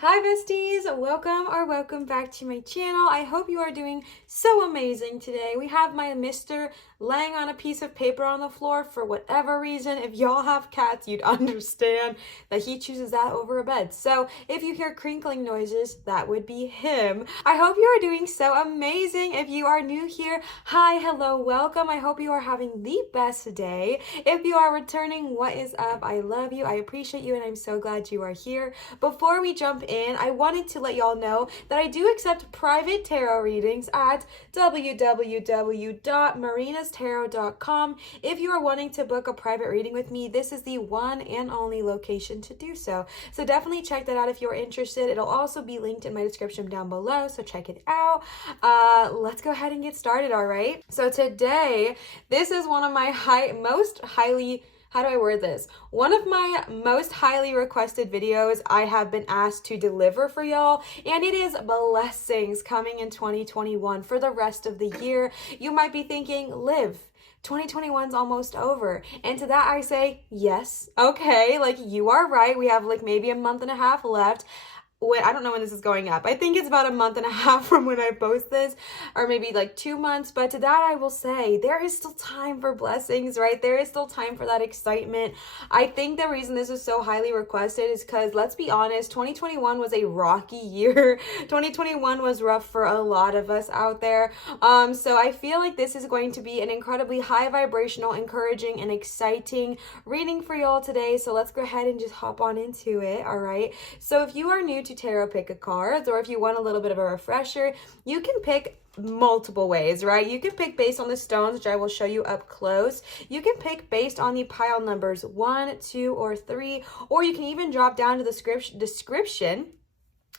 Hi besties, welcome back to my channel. I hope you are doing so amazing today. We have my Mr. laying on a piece of paper on the floor for whatever reason. If y'all have cats, you'd understand that he chooses that over a bed. So if you hear crinkling noises, that would be him. I hope you are doing so amazing. If you are new here, hi, hello, welcome. I hope you are having the best day. If you are returning, what is up? I love you, I appreciate you, and I'm so glad you are here. Before we jump in, I wanted to let y'all know that I do accept private tarot readings at www.marinatarot.com. If you are wanting to book a private reading with me, this is the one and only location to do so. So definitely check that out if you're interested. It'll also be linked in my description down below, so check it out. Let's go ahead and get started, all right? So today, this is one of my one of my most highly requested videos I have been asked to deliver for y'all, and it is blessings coming in 2021 for the rest of the year. You might be thinking, Liv, 2021's almost over. And to that I say, yes, okay, like you are right. We have like maybe a month and a half left. I don't know when this is going up. I think it's about a month and a half from when I post this, or maybe like 2 months. But to that I will say, there is still time for blessings, right? There is still time for that excitement. I think the reason this is so highly requested is because, let's be honest, 2021 was a rocky year. 2021 was rough for a lot of us out there. So I feel like this is going to be an incredibly high vibrational, encouraging, and exciting reading for y'all today. So let's go ahead and just hop on into it, all right? So if you are new to tarot pick a cards, or if you want a little bit of a refresher, you can pick multiple ways, right? You can pick based on the stones, which I will show you up close. You can pick based on the pile numbers 1, 2, or 3, or you can even drop down to the description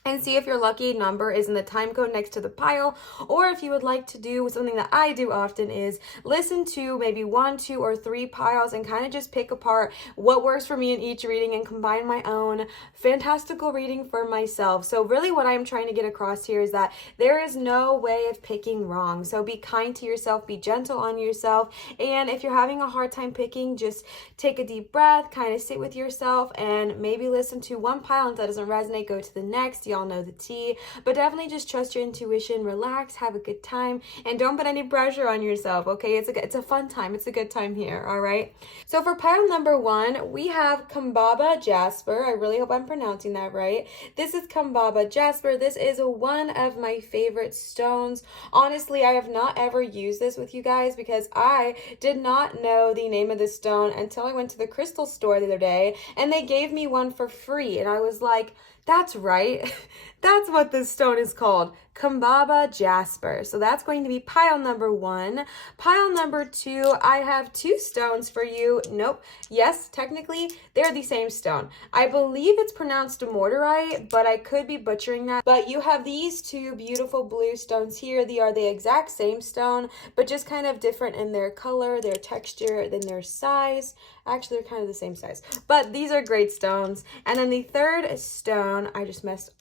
and see if your lucky number is in the time code next to the pile, or if you would like to do something that I do often is listen to maybe 1, 2, or 3 piles and kind of just pick apart what works for me in each reading and combine my own fantastical reading for myself. So really what I'm trying to get across here is that there is no way of picking wrong. So be kind to yourself, be gentle on yourself, and if you're having a hard time picking, just take a deep breath, kind of sit with yourself, and maybe listen to one pile, and if that doesn't resonate, go to the next. Y'all know the tea, but definitely just trust your intuition, relax, have a good time, and don't put any pressure on yourself, okay? It's a fun time. It's a good time here, all right? So for pile number 1, we have Kambaba Jasper. I really hope I'm pronouncing that right. This is Kambaba Jasper. This is one of my favorite stones. Honestly, I have not ever used this with you guys because I did not know the name of this stone until I went to the crystal store the other day, and they gave me one for free, and I was like, that's right. That's what this stone is called, Kambaba Jasper. So that's going to be pile number 1. Pile number 2, I have 2 stones for you. Nope. Yes, technically, they're the same stone. I believe it's pronounced Dumortierite, but I could be butchering that. But you have these 2 beautiful blue stones here. They are the exact same stone, but just kind of different in their color, their texture, than their size. Actually, they're kind of the same size. But these are great stones. And then the third stone, I just messed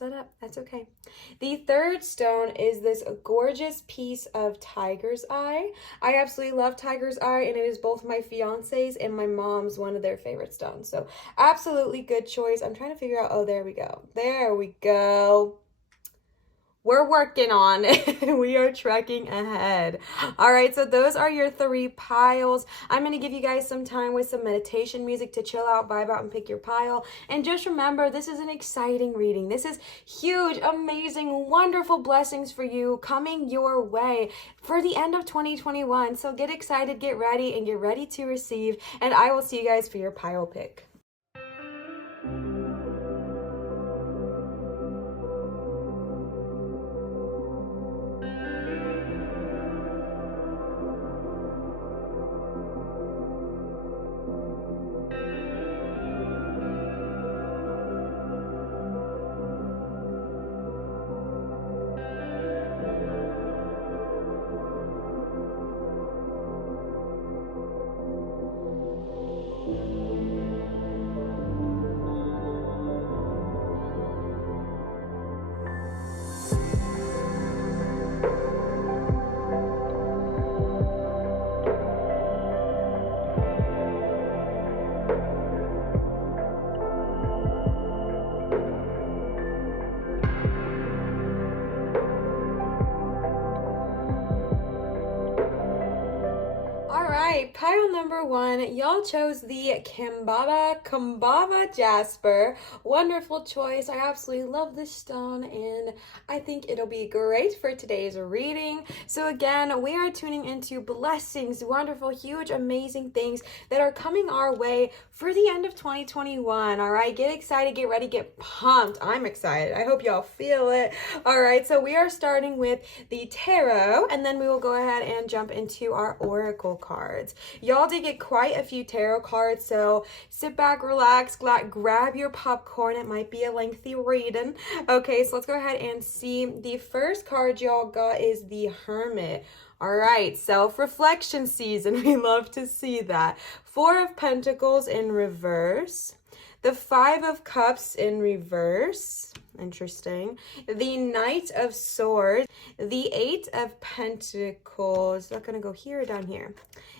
that up. That's okay. The third stone is this gorgeous piece of tiger's eye. I absolutely love tiger's eye, and it is both my fiance's and my mom's one of their favorite stones. So absolutely good choice. I'm trying to figure out, oh, there we go. There we go. We're working on it. We are trekking ahead. All right, so those are your 3 piles. I'm going to give you guys some time with some meditation music to chill out, vibe out, and pick your pile. And just remember, this is an exciting reading. This is huge, amazing, wonderful blessings for you coming your way for the end of 2021. So get excited, get ready, and get ready to receive. And I will see you guys for your pile pick. number 1, y'all chose the Kambaba Jasper. Wonderful choice. I absolutely love this stone, and I think it'll be great for today's reading. So again, we are tuning into blessings, wonderful, huge, amazing things that are coming our way for the end of 2021. All right, get excited, get ready, get pumped. I'm excited. I hope y'all feel it. All right, so we are starting with the tarot, and then we will go ahead and jump into our oracle cards. Y'all did get quite a few tarot cards, so sit back, relax, grab your popcorn. It might be a lengthy reading. Okay, so let's go ahead and see. The first card y'all got is the Hermit. All right, self-reflection season. We love to see that. 4 of Pentacles in reverse. The 5 of Cups in reverse. Interesting. The Knight of Swords. The 8 of Pentacles. Is that going to go here or down here?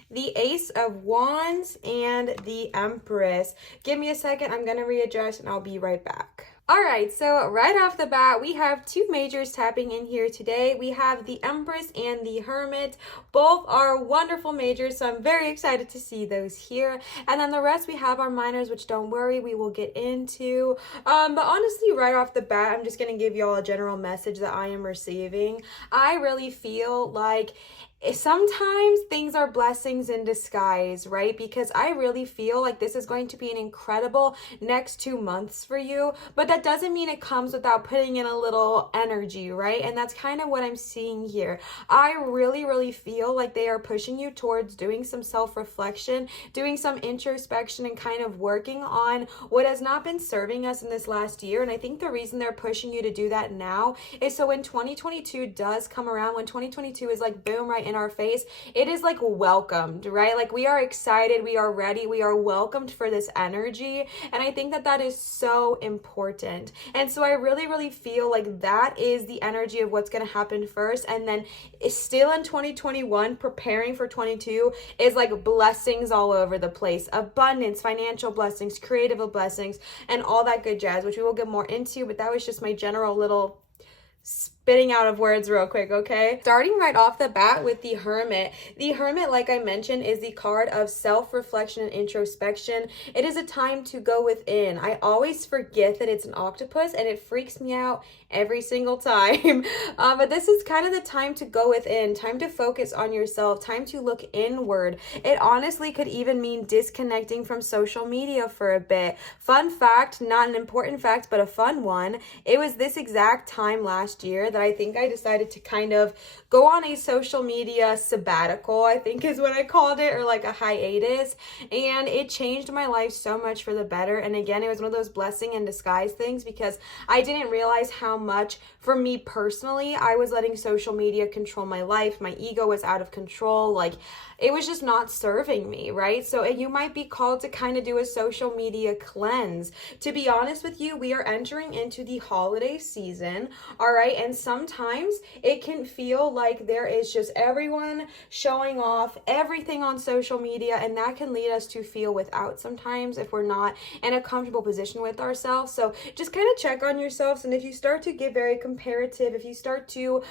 The Ace of Wands and the Empress. Give me a second. I'm going to readjust and I'll be right back. All right, so right off the bat, we have 2 majors tapping in here today. We have the Empress and the Hermit. Both are wonderful majors, so I'm very excited to see those here. And then the rest, we have our minors, which don't worry, we will get into. But honestly, right off the bat, I'm just going to give y'all a general message that I am receiving. I really feel like sometimes things are blessings in disguise, right? Because I really feel like this is going to be an incredible next 2 months for you, but that doesn't mean it comes without putting in a little energy, right? And that's kind of what I'm seeing here. I really feel like they are pushing you towards doing some self-reflection, doing some introspection, and kind of working on what has not been serving us in this last year. And I think the reason they're pushing you to do that now is so when 2022 does come around, when 2022 is like boom, right in our face, it is like welcomed, right? Like we are excited, we are ready, we are welcomed for this energy. And I think that that is so important. And so I really feel like that is the energy of what's going to happen first. And then still in 2021, preparing for 22 is like blessings all over the place. Abundance, financial blessings, creative blessings, and all that good jazz, which we will get more into. But that was just my general little spitting out of words real quick, okay? Starting right off the bat with the Hermit. The Hermit, like I mentioned, is the card of self-reflection and introspection. It is a time to go within. I always forget that it's an octopus, and it freaks me out every single time. But this is kind of the time to go within, time to focus on yourself, time to look inward. It honestly could even mean disconnecting from social media for a bit. Fun fact, not an important fact, but a fun one. It was this exact time last year that I think I decided to kind of go on a social media sabbatical, I think is what I called it, or like a hiatus. And it changed my life so much for the better. And again, it was one of those blessing in disguise things, because I didn't realize how much for me personally I was letting social media control my life. My ego was out of control. Like it was just not serving me, right? So you might be called to kind of do a social media cleanse. To be honest with you, we are entering into the holiday season, all right? And sometimes it can feel like there is just everyone showing off everything on social media, and that can lead us to feel without sometimes if we're not in a comfortable position with ourselves. So just kind of check on yourselves, and if you start to get very comparative, if you start to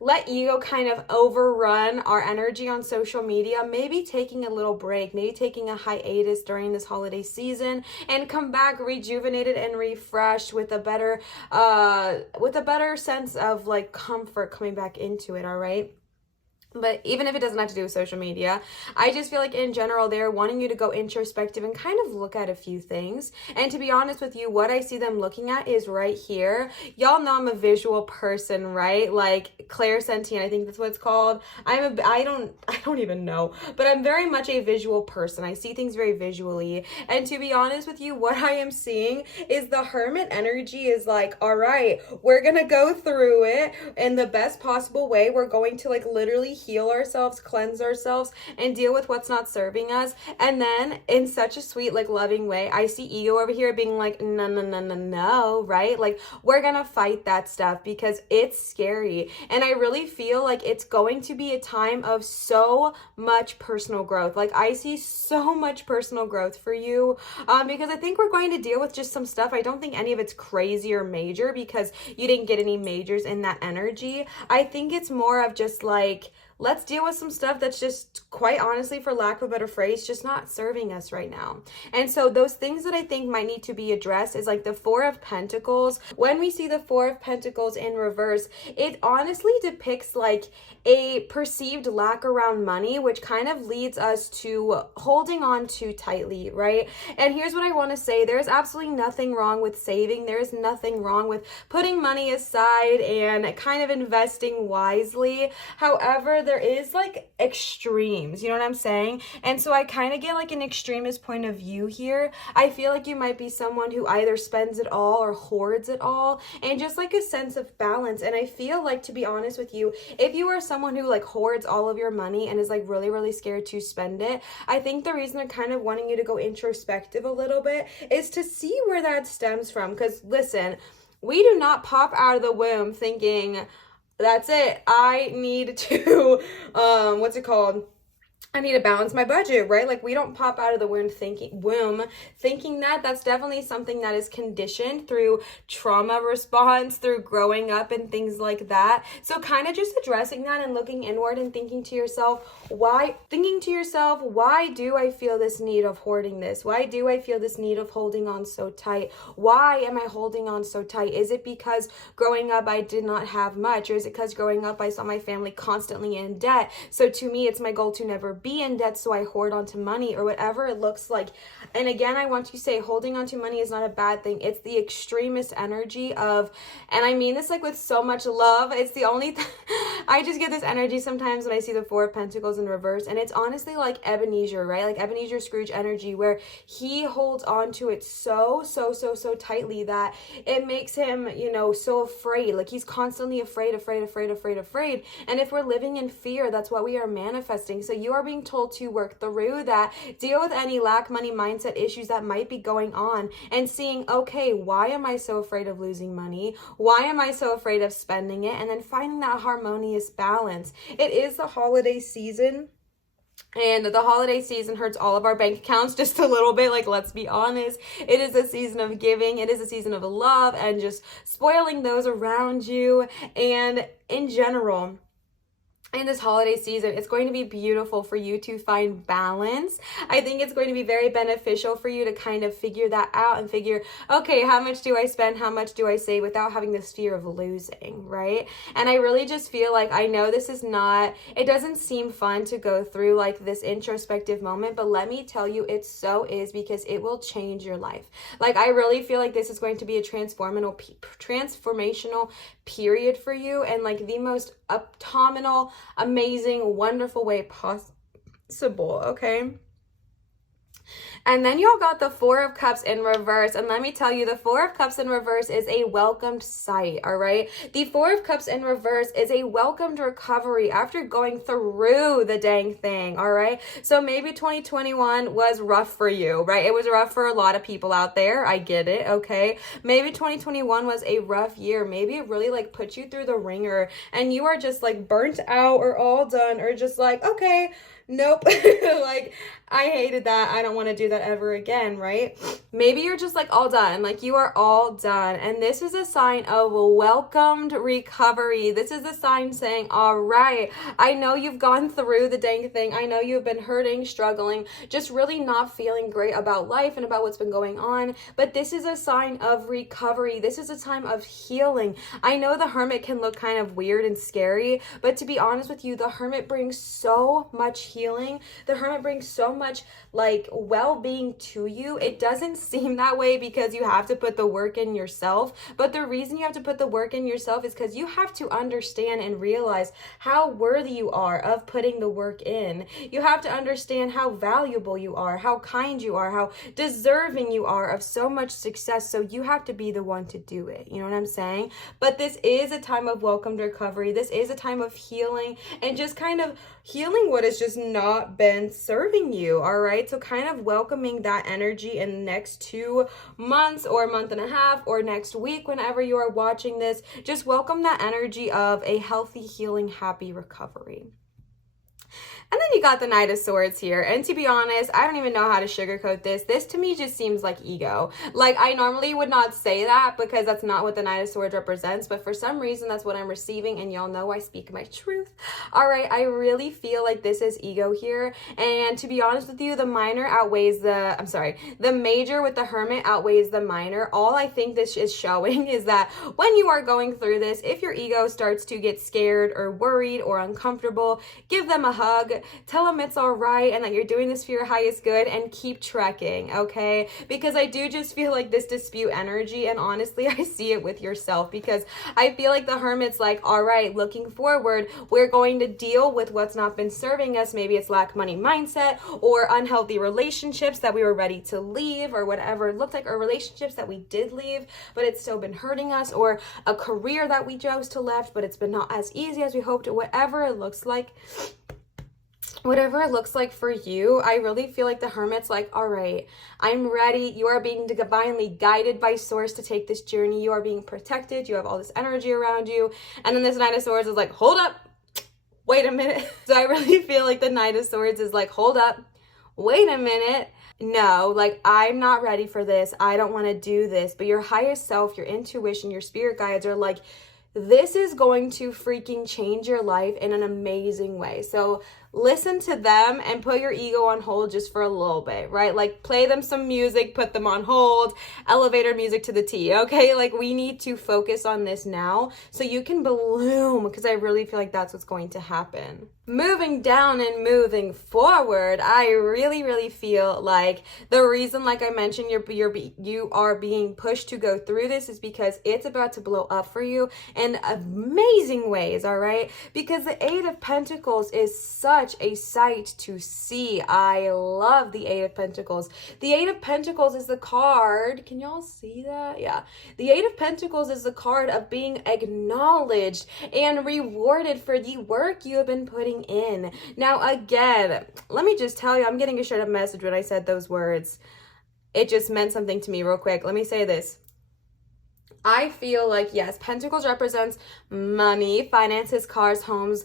let ego kind of overrun our energy on social media, maybe taking a little break, maybe taking a hiatus during this holiday season, and come back rejuvenated and refreshed with a better sense of like comfort coming back into it, all right? But even if it doesn't have to do with social media, I just feel like in general, they're wanting you to go introspective and kind of look at a few things. And to be honest with you, what I see them looking at is right here. Y'all know I'm a visual person, right? Like clairsentient, I think that's what it's called. I don't even know, but I'm very much a visual person. I see things very visually. And to be honest with you, what I am seeing is the Hermit energy is like, all right, we're going to go through it in the best possible way. We're going to like literally heal ourselves, cleanse ourselves, and deal with what's not serving us. And then in such a sweet, like loving way, I see ego over here being like, no, right? Like we're gonna fight that stuff because it's scary. And I really feel like it's going to be a time of so much personal growth. Like I see so much personal growth for you because I think we're going to deal with just some stuff. I don't think any of it's crazy or major because you didn't get any majors in that energy. I think it's more of just like let's deal with some stuff that's just, quite honestly, for lack of a better phrase, just not serving us right now. And so those things that I think might need to be addressed is like the Four of Pentacles. When we see the Four of Pentacles in reverse, it honestly depicts like a perceived lack around money, which kind of leads us to holding on too tightly, right? And here's what I want to say. There's absolutely nothing wrong with saving. There is nothing wrong with putting money aside and kind of investing wisely. However, there is like extremes, you know what I'm saying? And so I kind of get like an extremist point of view here. I feel like you might be someone who either spends it all or hoards it all, and just like a sense of balance. And I feel like, to be honest with you, if you are someone who like hoards all of your money and is like really, really scared to spend it, I think the reason they're kind of wanting you to go introspective a little bit is to see where that stems from. Because listen, we do not pop out of the womb thinking, that's it, I need to, I need to balance my budget, right? Like, we don't pop out of the womb thinking that. That's definitely something that is conditioned through trauma response, through growing up and things like that. So kind of just addressing that and looking inward and thinking to yourself, why do I feel this need of hoarding this? Why do I feel this need of holding on so tight? Why am I holding on so tight? Is it because growing up I did not have much? Or is it because growing up I saw my family constantly in debt? So to me, it's my goal to never be in debt, so I hoard onto money, or whatever it looks like. And again, I want to say holding onto money is not a bad thing. It's the extremist energy of, and I mean this like with so much love, it's the only I just get this energy sometimes when I see the Four of Pentacles in reverse, and it's honestly like Ebenezer, right? Like Ebenezer Scrooge energy, where he holds on to it so tightly that it makes him, you know, so afraid. Like he's constantly afraid. And if we're living in fear, that's what we are manifesting. So you are being told to work through that, deal with any lack money mindset issues that might be going on, and seeing, okay, why am I so afraid of losing money? Why am I so afraid of spending it? And then finding that harmonious balance. It is the holiday season. And the holiday season hurts all of our bank accounts just a little bit. Like, let's be honest. It is a season of giving. It is a season of love and just spoiling those around you. And in general, in this holiday season, it's going to be beautiful for you to find balance. I think it's going to be very beneficial for you to kind of figure that out and figure, okay, how much do I spend? How much do I save without having this fear of losing, right? And I really just feel like, I know this is not, it doesn't seem fun to go through like this introspective moment, but let me tell you, it so is, because it will change your life. Like, I really feel like this is going to be a transformational period for you, and like the most optimal, amazing, wonderful way possible, okay? And then y'all got the Four of Cups in reverse. And let me tell you, the Four of Cups in reverse is a welcomed sight, all right? The Four of Cups in reverse is a welcomed recovery after going through the dang thing, all right? So maybe 2021 was rough for you, right? It was rough for a lot of people out there. I get it, okay? Maybe 2021 was a rough year. Maybe it really like put you through the ringer and you are just like burnt out or all done, or just like, okay, nope. Like, I hated that. I don't want to do that ever again, right? Maybe you're just like all done. Like, you are all done. And this is a sign of welcomed recovery. This is a sign saying, all right, I know you've gone through the dang thing. I know you've been hurting, struggling, just really not feeling great about life and about what's been going on. But this is a sign of recovery. This is a time of healing. I know the Hermit can look kind of weird and scary, but to be honest with you, the Hermit brings so much healing. The Hermit brings so much like well-being to you. It doesn't seem that way because you have to put the work in yourself, but the reason you have to put the work in yourself is because you have to understand and realize how worthy you are of putting the work in. You have to understand how valuable you are, how kind you are, how deserving you are of so much success. So you have to be the one to do it. You know what I'm saying? But this is a time of welcomed recovery. This is a time of healing and just kind of healing what has just not been serving you, all right? So kind of welcoming that energy in the next 2 months or a month and a half or next week, whenever you are watching this, just welcome that energy of a healthy, healing, happy recovery. And then you got the Knight of Swords here. And to be honest, I don't even know how to sugarcoat this. This to me just seems like ego. Like, I normally would not say that because that's not what the Knight of Swords represents. But for some reason, that's what I'm receiving. And y'all know I speak my truth. All right, I really feel like this is ego here. And to be honest with you, the major with the Hermit outweighs the minor. All I think this is showing is that when you are going through this, if your ego starts to get scared or worried or uncomfortable, give them a hug. Tell them it's all right and that you're doing this for your highest good, and keep trekking, okay? Because I do just feel like this dispute energy, and honestly, I see it with yourself, because I feel like the Hermit's like, all right, looking forward, we're going to deal with what's not been serving us. Maybe it's lack money mindset or unhealthy relationships that we were ready to leave, or whatever it looked like, or relationships that we did leave, but it's still been hurting us, or a career that we chose to left, but it's been not as easy as we hoped, or whatever it looks like. Whatever it looks like for you, I really feel like the Hermit's like, all right, I'm ready. You are being divinely guided by Source to take this journey. You are being protected. You have all this energy around you. And then this Knight of Swords is like, hold up, wait a minute. So I really feel like the Knight of Swords is like, hold up, wait a minute. No, like, I'm not ready for this. I don't want to do this. But your highest self, your intuition, your spirit guides are like, this is going to freaking change your life in an amazing way. So listen to them and put your ego on hold just for a little bit, right? Like, play them some music, put them on hold, elevator music to the T, okay? Like, we need to focus on this now so you can bloom, because I really feel like that's what's going to happen. Moving down and moving forward, I really feel like the reason, like I mentioned, you are being pushed to go through this is because it's about to blow up for you in amazing ways, all right? Because the Eight of Pentacles is such a sight to see. I love the Eight of Pentacles. The Eight of Pentacles is the card. Can y'all see that? Yeah. The Eight of Pentacles is the card of being acknowledged and rewarded for the work you have been putting in. Now, again, let me just tell you, I'm getting a straight up message when I said those words. It just meant something to me real quick. Let me say this. I feel like, yes, Pentacles represents money, finances, cars, homes,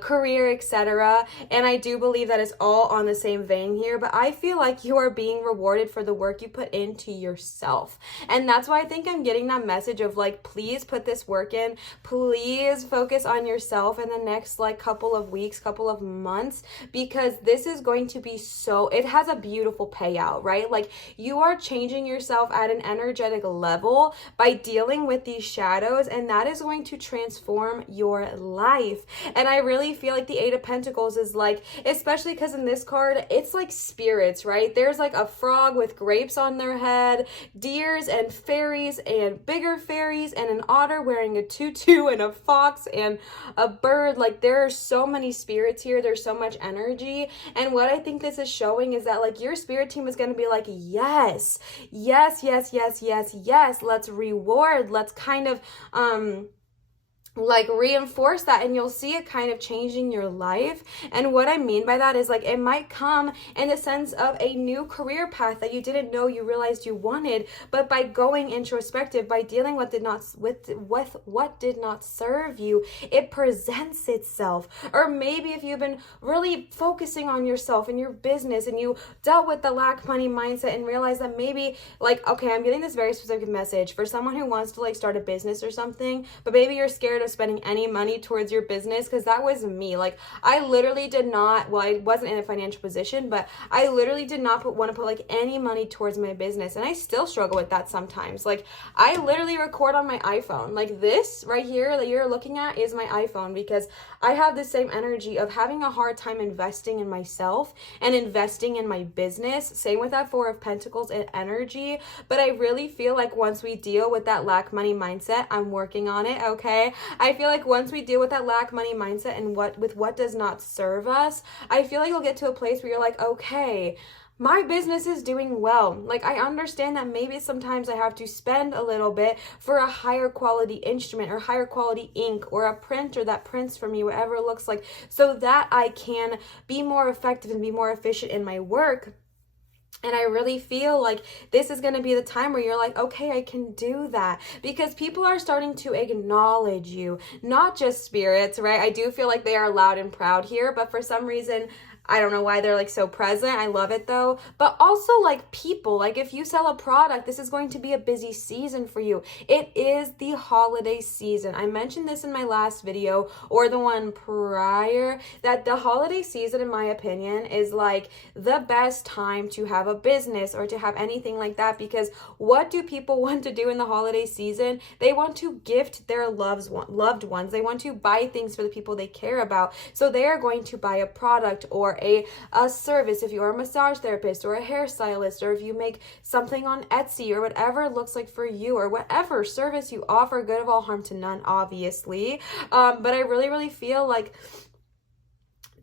career, etc. And I do believe that it's all on the same vein here. But I feel like you are being rewarded for the work you put into yourself. And that's why I think I'm getting that message of like, please put this work in. Please focus on yourself in the next like couple of weeks, couple of months, because this is going to be it has a beautiful payout, right? Like, you are changing yourself at an energetic level by dealing with these shadows, and that is going to transform your life. And I really feel like the Eight of Pentacles is like, especially because in this card, it's like spirits, right? There's like a frog with grapes on their head, deers and fairies and bigger fairies, and an otter wearing a tutu, and a fox and a bird. Like, there are so many spirits here. There's so much energy. And what I think this is showing is that like your spirit team is going to be like, yes, let's reward, let's kind of like reinforce that, and you'll see it kind of changing your life. And what I mean by that is like, it might come in the sense of a new career path that you didn't know you realized you wanted, but by going introspective, by dealing with what did not serve you, it presents itself. Or maybe if you've been really focusing on yourself and your business, and you dealt with the lack money mindset and realized that maybe like, okay, I'm getting this very specific message for someone who wants to like start a business or something, but maybe you're scared of spending any money towards your business, because that was me. Like, I literally did not, well, I wasn't in a financial position, but I literally did not want to put like any money towards my business, and I still struggle with that sometimes. Like, I literally record on my iPhone. Like, this right here that you're looking at is my iPhone, because I have the same energy of having a hard time investing in myself and investing in my business. Same with that Four of Pentacles and energy. But I really feel like once we deal with that lack money mindset, I'm working on it, okay? I feel like once we deal with that lack money mindset and what does not serve us, I feel like you'll get to a place where you're like, okay, my business is doing well. Like, I understand that maybe sometimes I have to spend a little bit for a higher quality instrument or higher quality ink or a printer that prints for me, whatever it looks like, so that I can be more effective and be more efficient in my work. And I really feel like this is going to be the time where you're like, okay, I can do that, because people are starting to acknowledge you, not just spirits, right? I do feel like they are loud and proud here, but for some reason, I don't know why they're like so present. I love it though. But also like people, like if you sell a product, this is going to be a busy season for you. It is the holiday season. I mentioned this in my last video or the one prior, that the holiday season, in my opinion, is like the best time to have a business or to have anything like that, because what do people want to do in the holiday season? They want to gift their loved ones. They want to buy things for the people they care about. So they are going to buy a product or a service, if you are a massage therapist or a hairstylist, or if you make something on Etsy or whatever it looks like for you, or whatever service you offer, good of all, harm to none, obviously. But I really feel like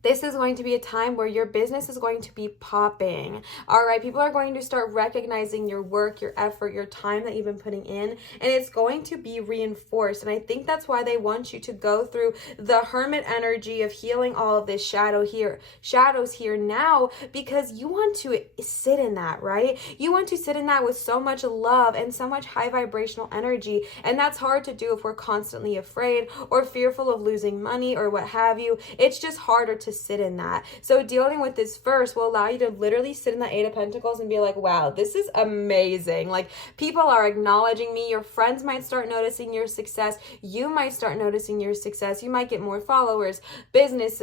this is going to be a time where your business is going to be popping. All right, people are going to start recognizing your work, your effort, your time that you've been putting in, and it's going to be reinforced. And I think that's why they want you to go through the hermit energy of healing all of this shadows here now, because you want to sit in that, right? You want to sit in that with so much love and so much high vibrational energy. And that's hard to do if we're constantly afraid or fearful of losing money or what have you. It's just harder to sit in that. So dealing with this first will allow you to literally sit in the Eight of Pentacles and be like, wow, this is amazing. Like, people are acknowledging me. Your friends might start noticing your success. You might start noticing your success. You might get more followers, business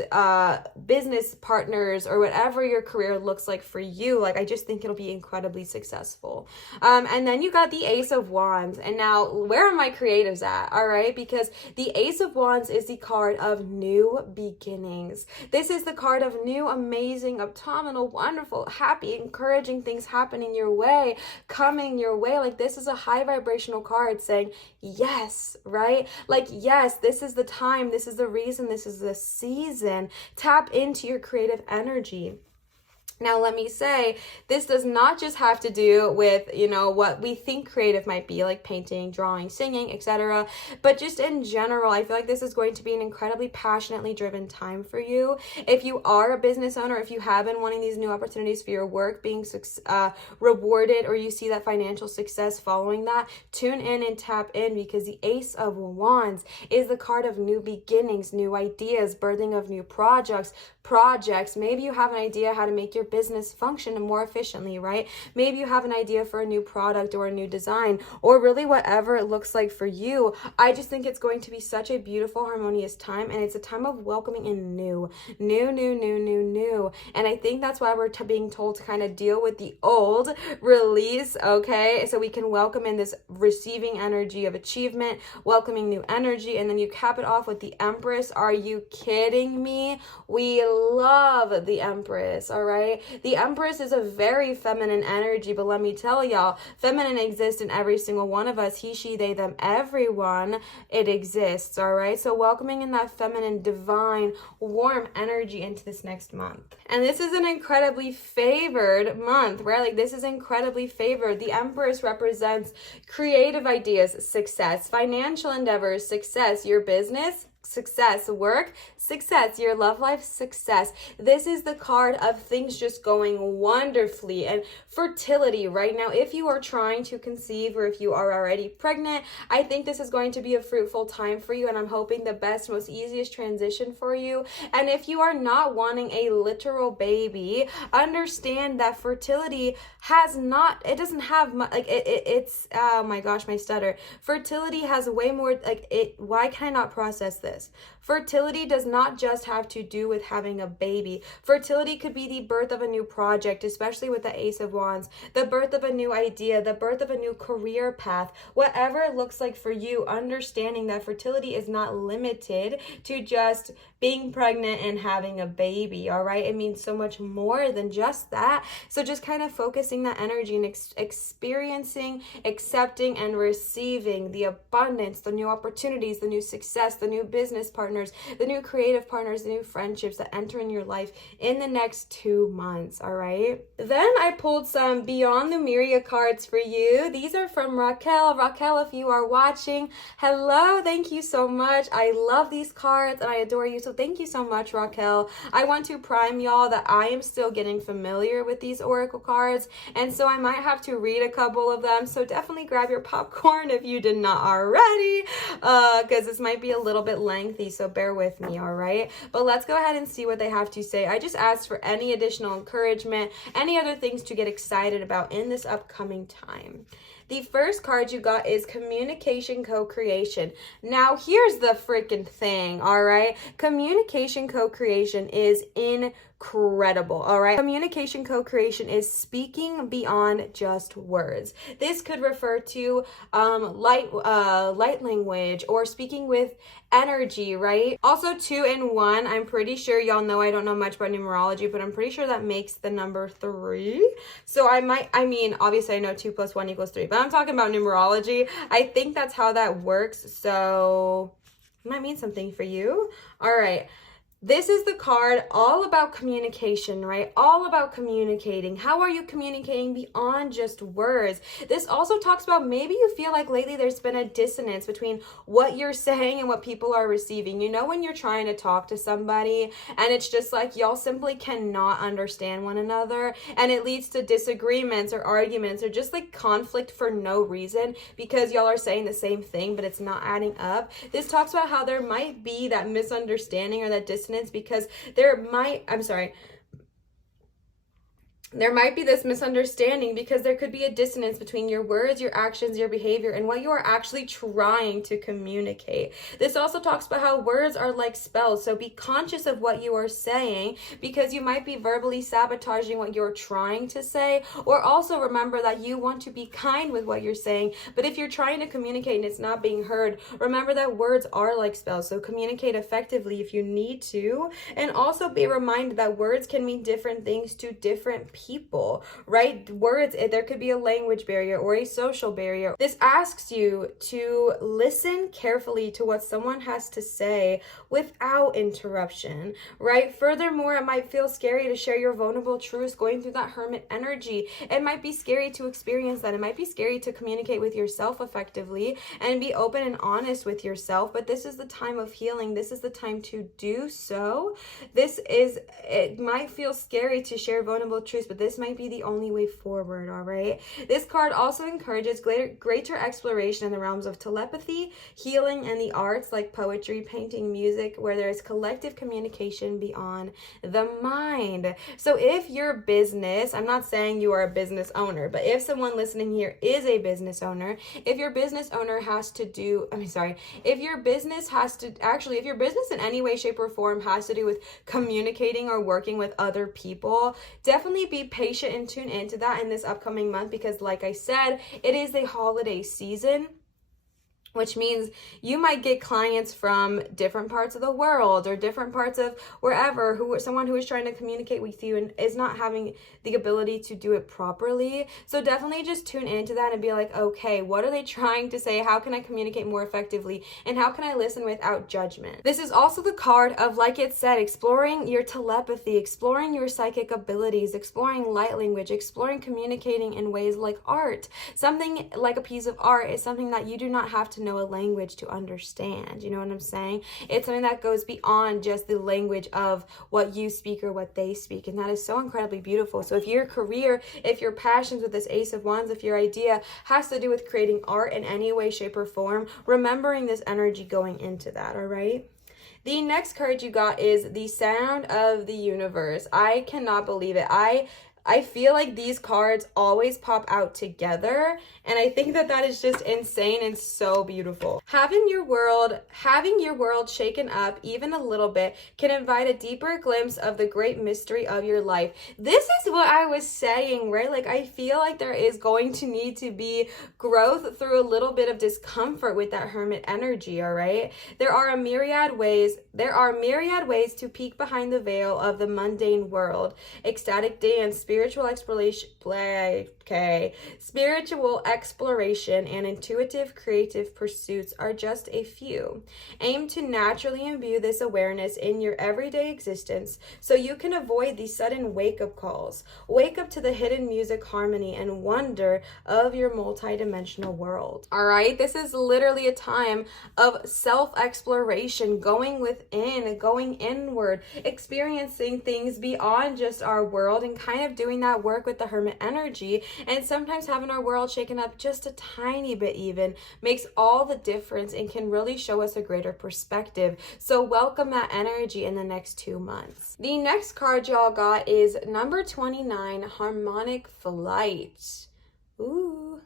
partners, or whatever your career looks like for you. Like, I just think it'll be incredibly successful. And then you got the Ace of Wands. And now, where are my creatives at? All right, because the Ace of Wands is the card of new beginnings. This is the card of new, amazing, autumnal, wonderful, happy, encouraging things happening your way, coming your way. Like, this is a high vibrational card saying, yes, right? Like, yes, this is the time. This is the reason. This is the season. Tap into your creative energy. Now, let me say, this does not just have to do with, what we think creative might be, like painting, drawing, singing, etc. But just in general, I feel like this is going to be an incredibly passionately driven time for you. If you are a business owner, if you have been wanting these new opportunities for your work being rewarded, or you see that financial success following that, tune in and tap in, because the Ace of Wands is the card of new beginnings, new ideas, birthing of new projects. Maybe you have an idea how to make your business function more efficiently, right? Maybe you have an idea for a new product or a new design, or really whatever it looks like for you. I just think it's going to be such a beautiful, harmonious time, and it's a time of welcoming in new. And I think that's why we're being told to kind of deal with the old, release, okay? So we can welcome in this receiving energy of achievement, welcoming new energy, and then you cap it off with the Empress. Are you kidding me? We love the Empress, all right? The Empress is a very feminine energy, but let me tell y'all, feminine exists in every single one of us. He, she, they, them, everyone. It exists, all right? So welcoming in that feminine, divine, warm energy into this next month. And this is an incredibly favored month, right? Like, this is incredibly favored. The Empress represents creative ideas, success, financial endeavors, success, your business, success, work, success, your love life, success. This is the card of things just going wonderfully, and fertility right now. If you are trying to conceive, or if you are already pregnant, I think this is going to be a fruitful time for you, and I'm hoping the best, most easiest transition for you. And if you are not wanting a literal baby, understand that fertility doesn't have much, like it's oh my gosh, my stutter. Fertility has way more, why can I not process this? Fertility does not just have to do with having a baby. Fertility could be the birth of a new project, especially with the Ace of Wands, the birth of a new idea, the birth of a new career path, whatever it looks like for you, understanding that fertility is not limited to just being pregnant and having a baby, all right? It means so much more than just that. So just kind of focusing that energy and experiencing, accepting, and receiving the abundance, the new opportunities, the new success, the new business partner, partners, the new creative partners, the new friendships that enter in your life in the next 2 months, all right? Then I pulled some Beyond Lumeria cards for you. These are from Raquel. Raquel, if you are watching, hello, thank you so much. I love these cards and I adore you, so thank you so much, Raquel. I want to prime y'all that I am still getting familiar with these oracle cards, and so I might have to read a couple of them, so definitely grab your popcorn if you did not already, because this might be a little bit lengthy, so bear with me, all right? But let's go ahead and see what they have to say. I just asked for any additional encouragement, any other things to get excited about in this upcoming time. The first card you got is communication co-creation. Now, here's the freaking thing, all right? Communication co-creation is incredible, all right? Communication co-creation is speaking beyond just words. This could refer to light language or speaking with energy, right? Also 2 and 1, I'm pretty sure y'all know I don't know much about numerology, but I'm pretty sure that makes the number 3. So I mean, obviously I know 2 + 1 = 3, but I'm talking about numerology. I think that's how that works, so it might mean something for you. All right. This is the card all about communication, right? All about communicating. How are you communicating beyond just words? This also talks about maybe you feel like lately there's been a dissonance between what you're saying and what people are receiving. You know, when you're trying to talk to somebody and it's just like y'all simply cannot understand one another, and it leads to disagreements or arguments or just like conflict for no reason because y'all are saying the same thing but it's not adding up. This talks about how there might be that misunderstanding or that dissonance because there might be this misunderstanding because there could be a dissonance between your words, your actions, your behavior, and what you are actually trying to communicate. This also talks about how words are like spells, so be conscious of what you are saying because you might be verbally sabotaging what you're trying to say, or also remember that you want to be kind with what you're saying, but if you're trying to communicate and it's not being heard, remember that words are like spells, so communicate effectively if you need to, and also be reminded that words can mean different things to different people, right? Words, there could be a language barrier or a social barrier. This asks you to listen carefully to what someone has to say without interruption, right? Furthermore, it might feel scary to share your vulnerable truths going through that hermit energy. It might be scary to experience that. It might be scary to communicate with yourself effectively and be open and honest with yourself, but this is the time of healing. This is the time to do so. It might feel scary to share vulnerable truths, but this might be the only way forward, all right? This card also encourages greater exploration in the realms of telepathy, healing, and the arts like poetry, painting, music, where there is collective communication beyond the mind. So if your business, I'm not saying you are a business owner, but if someone listening here is a business owner, if your business in any way, shape, or form has to do with communicating or working with other people, definitely be patient and tune into that in this upcoming month because, like I said, it is the holiday season, which means you might get clients from different parts of the world or different parts of wherever, someone who is trying to communicate with you and is not having the ability to do it properly. So definitely just tune into that and be like, okay, what are they trying to say? How can I communicate more effectively? And how can I listen without judgment? This is also the card of, like it said, exploring your telepathy, exploring your psychic abilities, exploring light language, exploring communicating in ways like art. Something like a piece of art is something that you do not have to know a language to understand. You know what I'm saying? It's something that goes beyond just the language of what you speak or what they speak, and that is so incredibly beautiful. So if your career, if your passions with this Ace of Wands, if your idea has to do with creating art in any way, shape, or form, remembering this energy going into that, all right? The next card you got is the Sound of the Universe. I cannot believe it. I feel like these cards always pop out together, and I think that is just insane and so beautiful. Having your world shaken up even a little bit can invite a deeper glimpse of the great mystery of your life. This is what I was saying, right? Like, I feel like there is going to need to be growth through a little bit of discomfort with that hermit energy, all right? There are myriad ways to peek behind the veil of the mundane world. Ecstatic dance, spiritual exploration, Okay, spiritual exploration and intuitive creative pursuits are just a few. Aim to naturally imbue this awareness in your everyday existence so you can avoid these sudden wake-up calls. Wake up to the hidden music, harmony, and wonder of your multidimensional world. All right, this is literally a time of self-exploration, going within, going inward, experiencing things beyond just our world, and kind of doing that work with the Hermit energy. And sometimes having our world shaken up just a tiny bit even makes all the difference and can really show us a greater perspective. So welcome that energy in the next 2 months. The next card y'all got is number 29, Harmonic Flight. Ooh.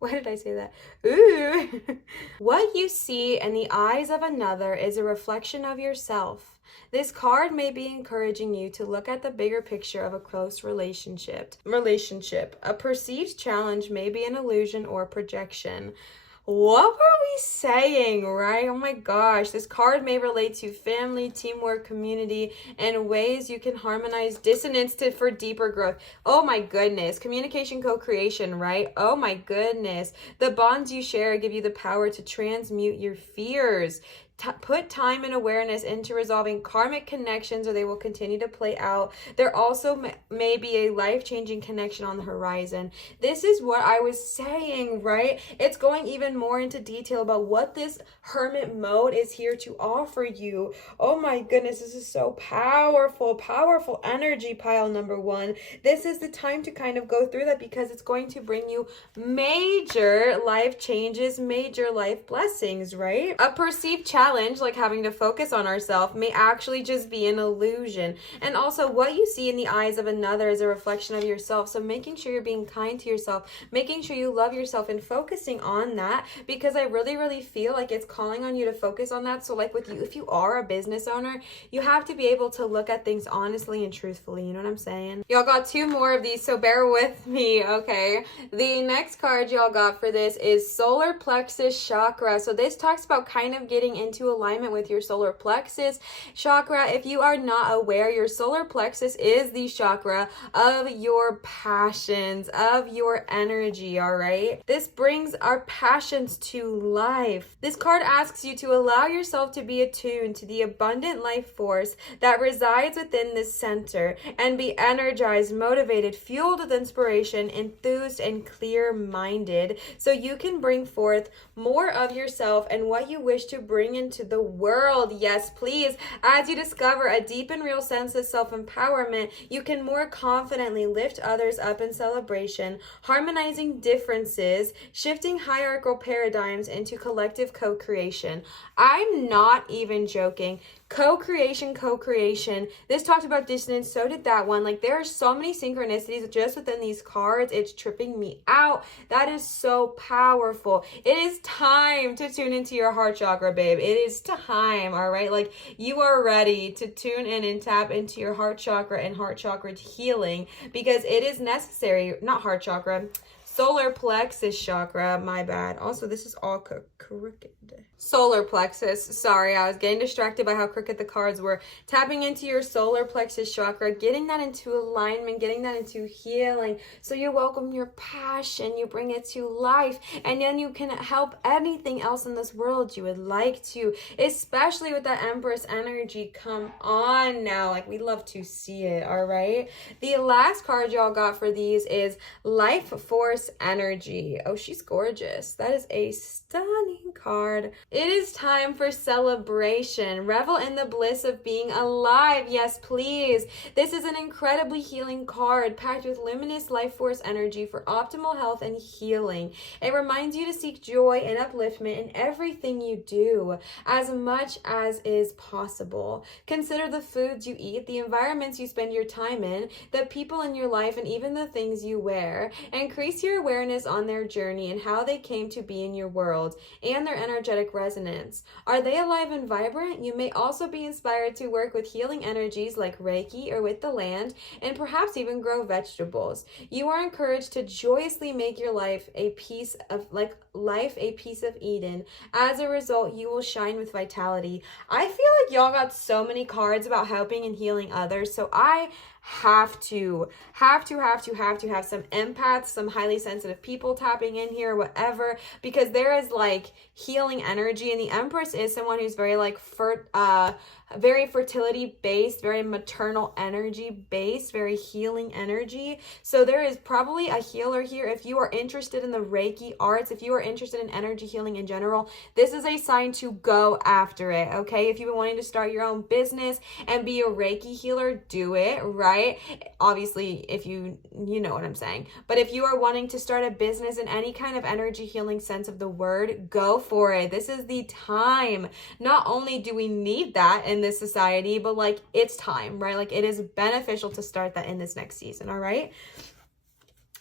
Why did I say that? Ooh. What you see in the eyes of another is a reflection of yourself. This card may be encouraging you to look at the bigger picture of a close relationship. A perceived challenge may be an illusion or projection. What were we saying, right? Oh my gosh, this card may relate to family, teamwork, community, and ways you can harmonize dissonance for deeper growth. Oh my goodness, communication, co-creation, right? Oh my goodness, the bonds you share give you the power to transmute your fears. Put time and awareness into resolving karmic connections, or they will continue to play out. There also may be a life-changing connection on the horizon. This is what I was saying, right? It's going even more into detail about what this hermit mode is here to offer you. Oh my goodness, this is so powerful, powerful energy, pile number 1. This is the time to kind of go through that because it's going to bring you major life changes, major life blessings, right? A perceived challenge, like having to focus on ourselves, may actually just be an illusion. And also, what you see in the eyes of another is a reflection of yourself. So making sure you're being kind to yourself, making sure you love yourself, and focusing on that, because I really feel like it's calling on you to focus on that. So like with you, if you are a business owner, you have to be able to look at things honestly and truthfully. You know what I'm saying? Y'all got 2 more of these, so bear with me, okay? The next card y'all got for this is solar plexus chakra. So this talks about kind of getting into alignment with your solar plexus chakra. If you are not aware, your solar plexus is the chakra of your passions, of your energy, all right? This brings our passions to life. This card asks you to allow yourself to be attuned to the abundant life force that resides within this center and be energized, motivated, fueled with inspiration, enthused, and clear-minded so you can bring forth more of yourself and what you wish to bring into the world. Yes, please. As you discover a deep and real sense of self-empowerment, you can more confidently lift others up in celebration, harmonizing differences, shifting hierarchical paradigms into collective co-creation. I'm not even joking. Co-creation. This talked about dissonance, so did that one. Like, there are so many synchronicities just within these cards. It's tripping me out. That is so powerful. It is time to tune into your heart chakra, babe. It is time, all right? Like, you are ready to tune in and tap into your heart chakra and heart chakra healing, because it is necessary. Not heart chakra, solar plexus chakra, my bad. Also, this is all crooked. Solar plexus. Sorry, I was getting distracted by how crooked the cards were. Tapping into your solar plexus chakra, getting that into alignment, getting that into healing. So you welcome your passion, you bring it to life, and then you can help anything else in this world you would like to, especially with that Empress energy. Come on now. Like, we love to see it, all right? The last card y'all got for these is Life Force Energy. Oh, she's gorgeous. That is a stunning card. It is time for celebration. Revel in the bliss of being alive. Yes, please. This is an incredibly healing card packed with luminous life force energy for optimal health and healing. It reminds you to seek joy and upliftment in everything you do, as much as is possible. Consider the foods you eat, the environments you spend your time in, the people in your life, and even the things you wear. Increase your awareness on their journey and how they came to be in your world and their energetic resonance. Are they alive and vibrant? You may also be inspired to work with healing energies like Reiki or with the land, and perhaps even grow vegetables. You are encouraged to joyously make your life a piece of Eden. As a result, you will shine with vitality. I feel like y'all got so many cards about helping and healing others, so I have to have some empaths, some highly sensitive people tapping in here, whatever, because there is like healing energy, and the Empress is someone who's very like very fertility based, very maternal energy based, very healing energy. So there is probably a healer here. If you are interested in the Reiki arts, if you are interested in energy healing in general, this is a sign to go after it, okay? If you've been wanting to start your own business and be a Reiki healer, do it, right? Obviously, if you know what I'm saying. But if you are wanting to start a business in any kind of energy healing sense of the word, go for it. This is the time. Not only do we need that in this society, but like it's time, right? Like it is beneficial to start that in this next season, all right?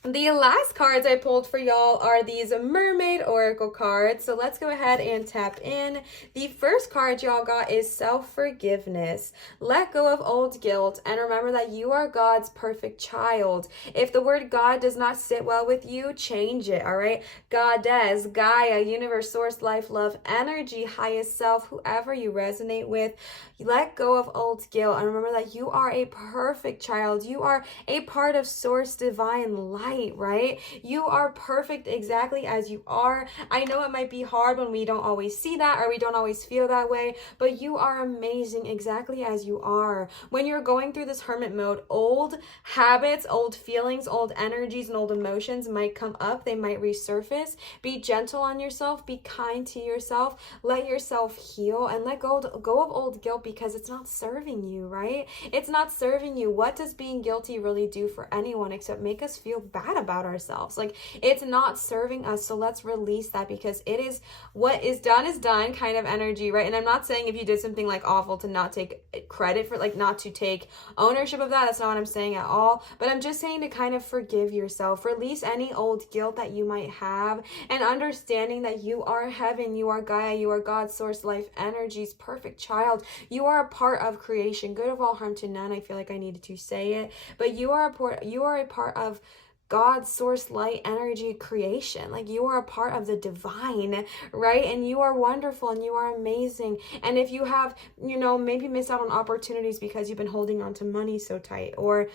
The last cards I pulled for y'all are these Mermaid Oracle cards. So let's go ahead and tap in. The first card y'all got is self-forgiveness. Let go of old guilt and remember that you are God's perfect child. If the word God does not sit well with you, change it, all right? Goddess, Gaia, universe, source, life, love, energy, highest self, whoever you resonate with. Let go of old guilt and remember that you are a perfect child. You are a part of source divine light, right? You are perfect exactly as you are. I know it might be hard when we don't always see that or we don't always feel that way, but you are amazing exactly as you are. When you're going through this hermit mode, old habits, old feelings, old energies, and old emotions might come up. They might resurface. Be gentle on yourself. Be kind to yourself. Let yourself heal and let go of old guilt, because it's not serving you, right? It's not serving you. What does being guilty really do for anyone except make us feel bad about ourselves? Like, it's not serving us. So let's release that, because it is what is done kind of energy, right? And I'm not saying if you did something like awful to not take credit for, like, not to take ownership of that. That's not what I'm saying at all. But I'm just saying to kind of forgive yourself, release any old guilt that you might have, and understanding that you are heaven, you are Gaia, you are God's source, life, energies, perfect child. You are a part of creation, good of all, harm to none. I feel like I needed to say it, but you are a part of God's source, light, energy, creation. Like, you are a part of the divine, right? And you are wonderful and you are amazing. And if you have, maybe missed out on opportunities because you've been holding on to money so tight, or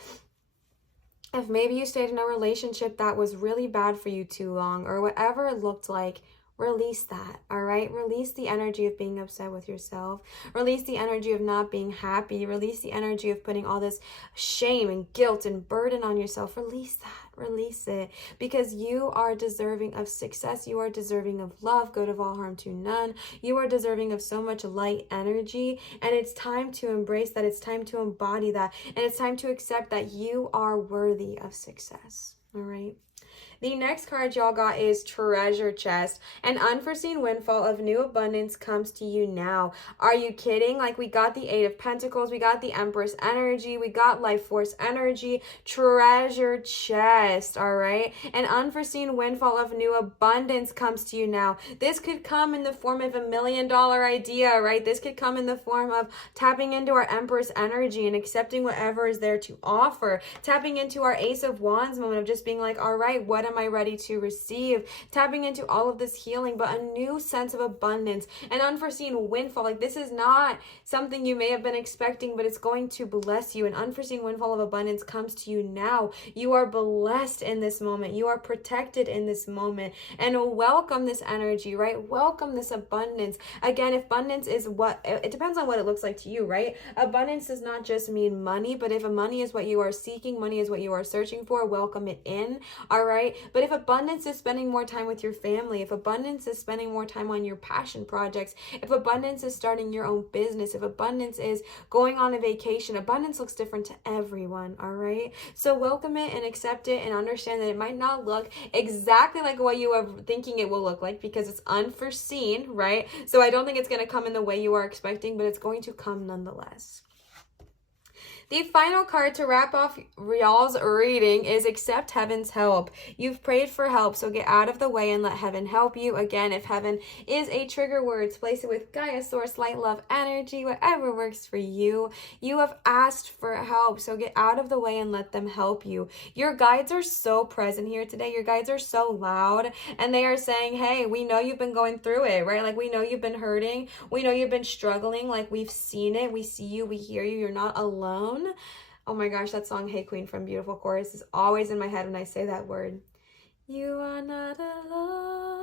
if maybe you stayed in a relationship that was really bad for you too long, or whatever it looked like, release that, all right? Release the energy of being upset with yourself. Release the energy of not being happy. Release the energy of putting all this shame and guilt and burden on yourself. Release that. Release it, because you are deserving of success. You are deserving of love, good of all, harm to none. You are deserving of so much light energy, and it's time to embrace that. It's time to embody that, and it's time to accept that you are worthy of success, all right? The next card y'all got is Treasure Chest. An unforeseen windfall of new abundance comes to you now. Are you kidding? Like, we got the Eight of Pentacles, we got the Empress energy, we got Life Force energy, Treasure Chest, all right? An unforeseen windfall of new abundance comes to you now. This could come in the form of $1 million idea, right? This could come in the form of tapping into our Empress energy and accepting whatever is there to offer. Tapping into our Ace of Wands moment of just being like, all right, what am I ready to receive? Tapping into all of this healing, but a new sense of abundance, an unforeseen windfall. Like, this is not something you may have been expecting, but it's going to bless you. An unforeseen windfall of abundance comes to you now. You are blessed in this moment. You are protected in this moment, and welcome this energy, right? Welcome this abundance. Again, if abundance is what, it depends on what it looks like to you, right? Abundance does not just mean money, but if money is what you are seeking, money is what you are searching for, welcome it in, all right? But if abundance is spending more time with your family, if abundance is spending more time on your passion projects, if abundance is starting your own business, if abundance is going on a vacation, abundance looks different to everyone, all right? So welcome it and accept it, and understand that it might not look exactly like what you are thinking it will look like, because it's unforeseen, right? So I don't think it's going to come in the way you are expecting, but it's going to come nonetheless. The final card to wrap off y'all's reading is Accept Heaven's Help. You've prayed for help, so get out of the way and let heaven help you. Again, if heaven is a trigger word, place it with Gaia, source, light, love, energy, whatever works for you. You have asked for help, so get out of the way and let them help you. Your guides are so present here today. Your guides are so loud, and they are saying, hey, we know you've been going through it, right? Like, we know you've been hurting. We know you've been struggling. Like, we've seen it. We see you. We hear you. You're not alone. Oh my gosh, that song Hey Queen from Beautiful Chorus is always in my head when I say that word. You are not alone.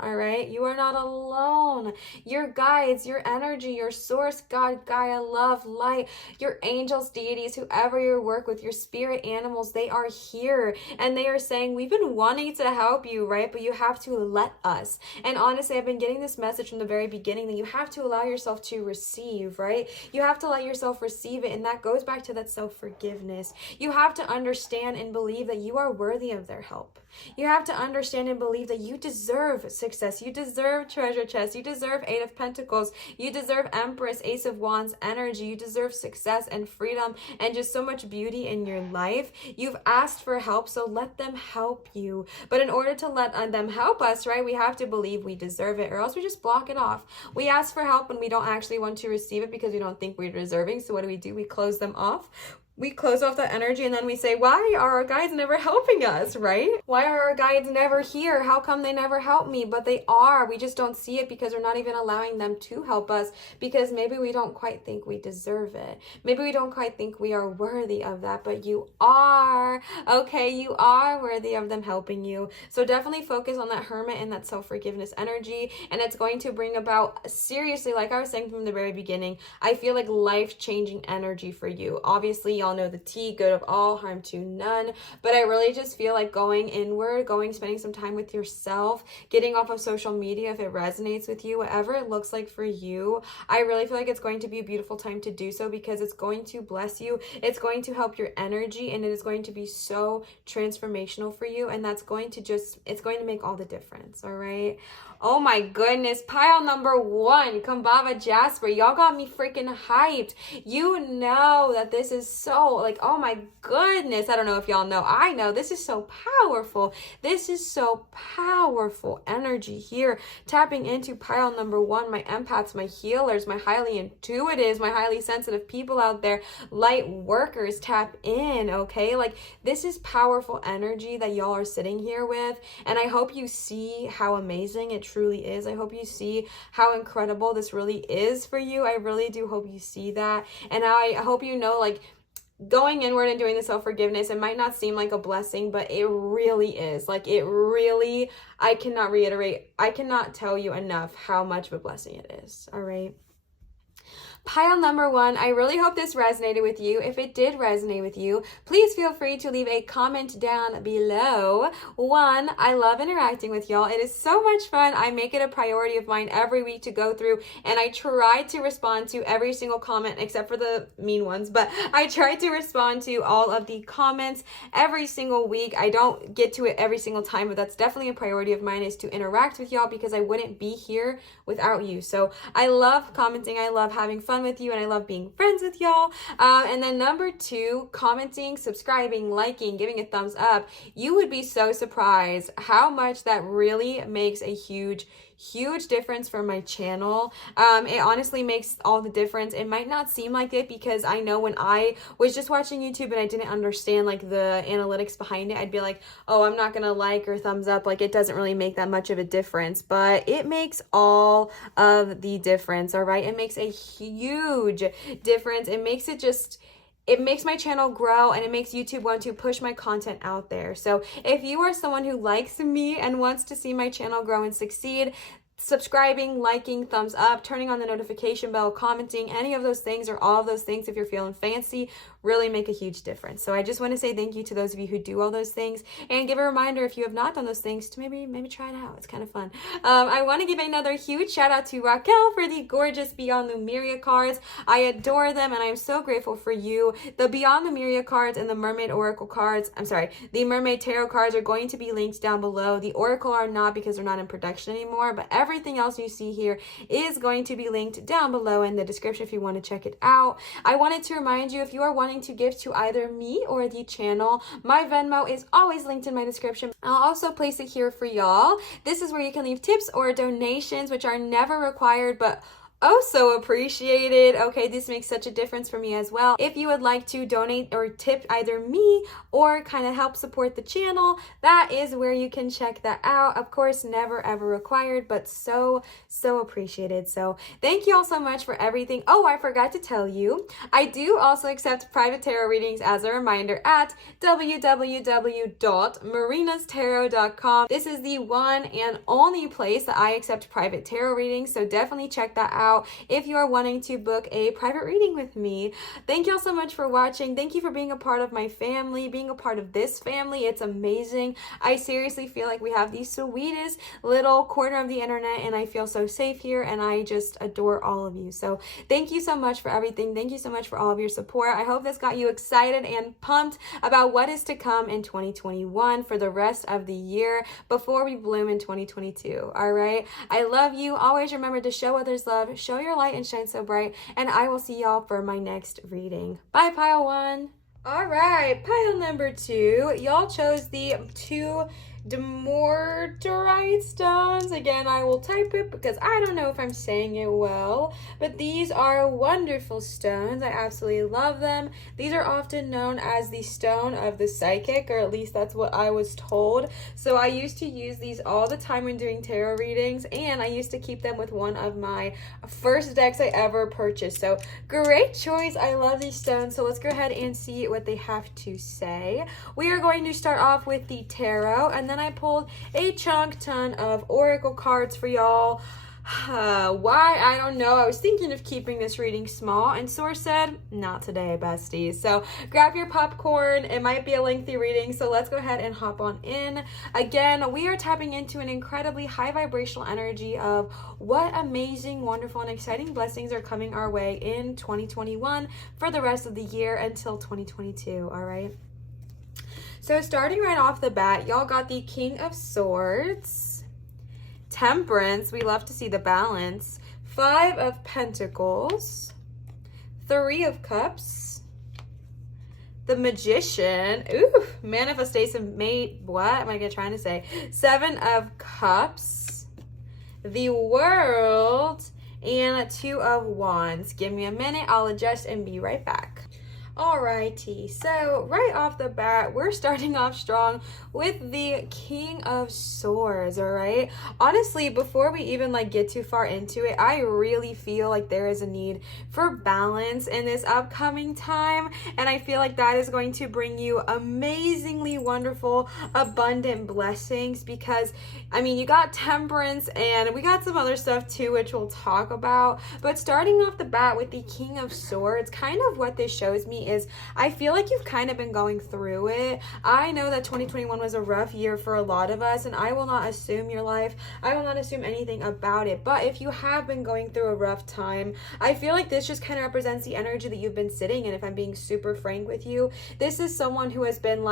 All right, you are not alone. Your guides, your energy, your source, God, Gaia, love, light, your angels, deities, whoever you work with, your spirit animals, they are here and they are saying, we've been wanting to help you, right? But you have to let us. And honestly, I've been getting this message from the very beginning that you have to allow yourself to receive, right? You have to let yourself receive it. And that goes back to that self-forgiveness. You have to understand and believe that you are worthy of their help. You have to understand and believe that you deserve success. You deserve treasure chest. You deserve Eight of Pentacles. You deserve Empress, Ace of Wands energy. You deserve success and freedom and just so much beauty in your life. You've asked for help, so let them help you. But in order to let them help us, right, we have to believe we deserve it, or else we just block it off. We ask for help and we don't actually want to receive it because we don't think we're deserving. So what do? We close them off. We close off that energy and then we say, why are our guides never helping us, right? Why are our guides never here? How come they never help me? But they are. We just don't see it because we're not even allowing them to help us because maybe we don't quite think we deserve it. Maybe we don't quite think we are worthy of that, but you are. Okay, you are worthy of them helping you. So definitely focus on that hermit and that self-forgiveness energy, and it's going to bring about, seriously, like I was saying from the very beginning, I feel like life-changing energy for you. Obviously, y'all know the T, good of all, harm to none. But I really just feel like going inward, spending some time with yourself, getting off of social media if it resonates with you, whatever it looks like for you. I really feel like it's going to be a beautiful time to do so because it's going to bless you. It's going to help your energy and it is going to be so transformational for you. And that's going to just, it's going to make all the difference. All right. Oh my goodness, pile number 1, Kambaba, Jasper. Y'all got me freaking hyped. You know that this is so, like, oh my goodness. I don't know if y'all know. I know this is so powerful. This is so powerful energy here. Tapping into pile number 1, my empaths, my healers, my highly intuitives, my highly sensitive people out there, light workers, tap in, okay? Like, this is powerful energy that y'all are sitting here with. And I hope you see how amazing it truly is. I hope you see how incredible this really is for you. I really do hope you see that. And I hope you know, like, going inward and doing the self-forgiveness, it might not seem like a blessing, but it really is. Like, it really, I cannot tell you enough how much of a blessing it is. All right. Pile number 1, I really hope this resonated with you. If it did resonate with you, please feel free to leave a comment down below. 1, I love interacting with y'all. It is so much fun. I make it a priority of mine every week to go through, and I try to respond to every single comment except for the mean ones, but I try to respond to all of the comments every single week. I don't get to it every single time, but that's definitely a priority of mine, is to interact with y'all because I wouldn't be here without you. So I love commenting. I love having fun with you, and I love being friends with y'all. And then number 2, commenting, subscribing, liking, giving a thumbs up. You would be so surprised how much that really makes a huge difference for my channel. It honestly makes all the difference. It might not seem like it because I know when I was just watching YouTube and I didn't understand like the analytics behind it, I'd be like, oh, I'm not gonna like or thumbs up, like it doesn't really make that much of a difference, but it makes all of the difference. All right, it makes a huge difference. It makes my channel grow, and it makes YouTube want to push my content out there. So if you are someone who likes me and wants to see my channel grow and succeed, subscribing, liking, thumbs up, turning on the notification bell, commenting, any of those things or all of those things, if you're feeling fancy, really make a huge difference. So I just want to say thank you to those of you who do all those things, and give a reminder, if you have not done those things, to maybe try it out. It's kind of fun. I want to give another huge shout out to Raquel for the gorgeous Beyond Lemuria cards. I adore them, and I am so grateful for you. The Beyond Lemuria cards and the Mermaid Oracle cards, the Mermaid Tarot cards are going to be linked down below. The Oracle are not because they're not in production anymore, but everything else you see here is going to be linked down below in the description if you want to check it out. I wanted to remind you, if you are wanting to give to either me or the channel, my Venmo is always linked in my description. I'll also place it here for y'all. This is where you can leave tips or donations, which are never required, but Oh, so appreciated. Okay, this makes such a difference for me as well. If you would like to donate or tip either me or kind of help support the channel, that is where you can check that out. Of course, never ever required, but so appreciated. So thank you all so much for everything. Oh, I forgot to tell you, I do also accept private tarot readings as a reminder at www.marinatarot.com. This is the one and only place that I accept private tarot readings, so definitely check that out if you are wanting to book a private reading with me. Thank you all so much for watching. Thank you for being a part of my family, being a part of this family. It's amazing. I seriously feel like we have the sweetest little corner of the internet, and I feel so safe here, and I just adore all of you. So thank you so much for everything. Thank you so much for all of your support. I hope this got you excited and pumped about what is to come in 2021 for the rest of the year before we bloom in 2022. All right. I love you. Always remember to show others love, show your light, and shine so bright. And I will see y'all for my next reading. Bye, pile 1. All right, pile number 2. Y'all chose the 2 Dumortierite stones. Again, I will type it because I don't know if I'm saying it well, but these are wonderful stones. I absolutely love them. These are often known as the stone of the psychic, or at least that's what I was told. So I used to use these all the time when doing tarot readings, and I used to keep them with one of my first decks I ever purchased. So great choice. I love these stones. So let's go ahead and see what they have to say. We are going to start off with the tarot, and then I pulled a chunk ton of oracle cards for y'all. Why? I don't know. I was thinking of keeping this reading small, and Source said, not today, besties. So grab your popcorn. It might be a lengthy reading, so let's go ahead and hop on in. Again, we are tapping into an incredibly high vibrational energy of what amazing, wonderful, and exciting blessings are coming our way in 2021 for the rest of the year until 2022, all right? So starting right off the bat, y'all got the King of Swords, Temperance, we love to see the balance, 5 of Pentacles, 3 of Cups, the Magician, ooh, Manifestation Mate, what am I trying to say? 7 of Cups, the World, and 2 of Wands. Give me a minute, I'll adjust and be right back. Alrighty, so right off the bat, we're starting off strong with the King of Swords, alright? Honestly, before we even get too far into it, I really feel like there is a need for balance in this upcoming time, and I feel like that is going to bring you amazingly wonderful, abundant blessings because, I mean, you got Temperance, and we got some other stuff too, which we'll talk about, but starting off the bat with the King of Swords, kind of what this shows me is I feel like you've kind of been going through it. I know that 2021 was a rough year for a lot of us, and I will not assume your life. I will not assume anything about it. But if you have been going through a rough time, I feel like this just kind of represents the energy that you've been sitting in. If I'm being super frank with you, this is someone who has been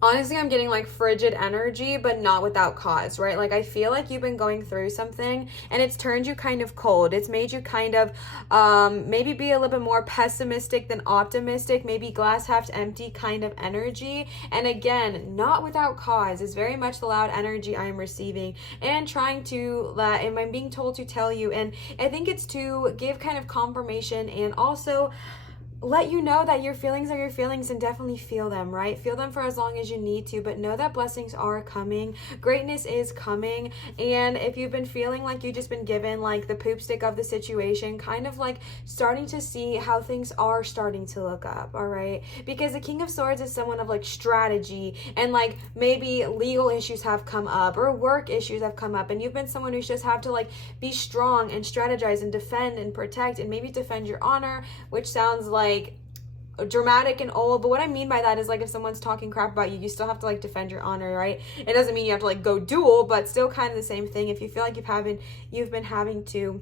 honestly, I'm getting frigid energy, but not without cause, right? I feel like you've been going through something and it's turned you kind of cold. It's made you kind of maybe be a little bit more pessimistic than optimistic, maybe glass half empty kind of energy. And again, not without cause. It's very much the loud energy I am receiving and trying to, and I'm being told to tell you. And I think it's to give kind of confirmation and also let you know that your feelings are your feelings and definitely feel them, right? Feel them for as long as you need to, but know that blessings are coming. Greatness is coming. And if you've been feeling like you've just been given the poop stick of the situation, kind of starting to see how things are starting to look up, all right? Because the King of Swords is someone of strategy and maybe legal issues have come up or work issues have come up, and you've been someone who's just have to be strong and strategize and defend and protect and maybe defend your honor, which sounds dramatic and old, but what I mean by that is if someone's talking crap about you, you still have to defend your honor, right? It doesn't mean you have to go duel, but still kind of the same thing. If you feel like you've been having to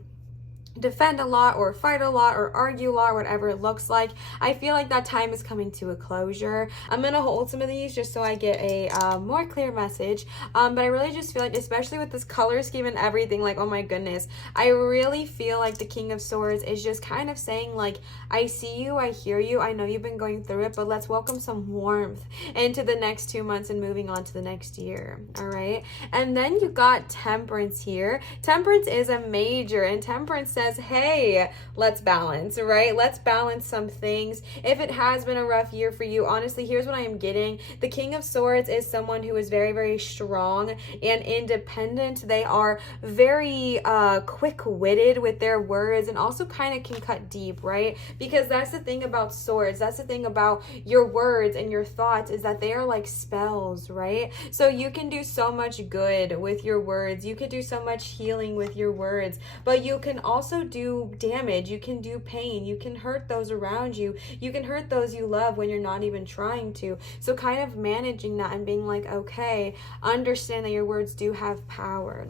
defend a lot or fight a lot or argue a lot, whatever it looks like. I feel like that time is coming to a closure. I'm gonna hold some of these just so I get a more clear message, but I really just feel like, especially with this color scheme and everything, like, oh my goodness, I really feel like the King of Swords is just kind of saying, like, I see you, I hear you, I know you've been going through it, but let's welcome some warmth into the next 2 months and moving on to the next year. All right, and then you got Temperance here. Temperance is a major, and Temperance says, hey, let's balance, right? Let's balance some things. If it has been a rough year for you, honestly, here's what I am getting. The King of Swords is someone who is very, very strong and independent. They are very quick-witted with their words and also kind of can cut deep, right? Because that's the thing about swords. That's the thing about your words and your thoughts, is that they are like spells, right? So you can do so much good with your words. You can do so much healing with your words, but you can also do damage. You can do pain. You can hurt those around you. You can hurt those you love when you're not even trying to. So kind of managing that and being like, okay, understand that your words do have power.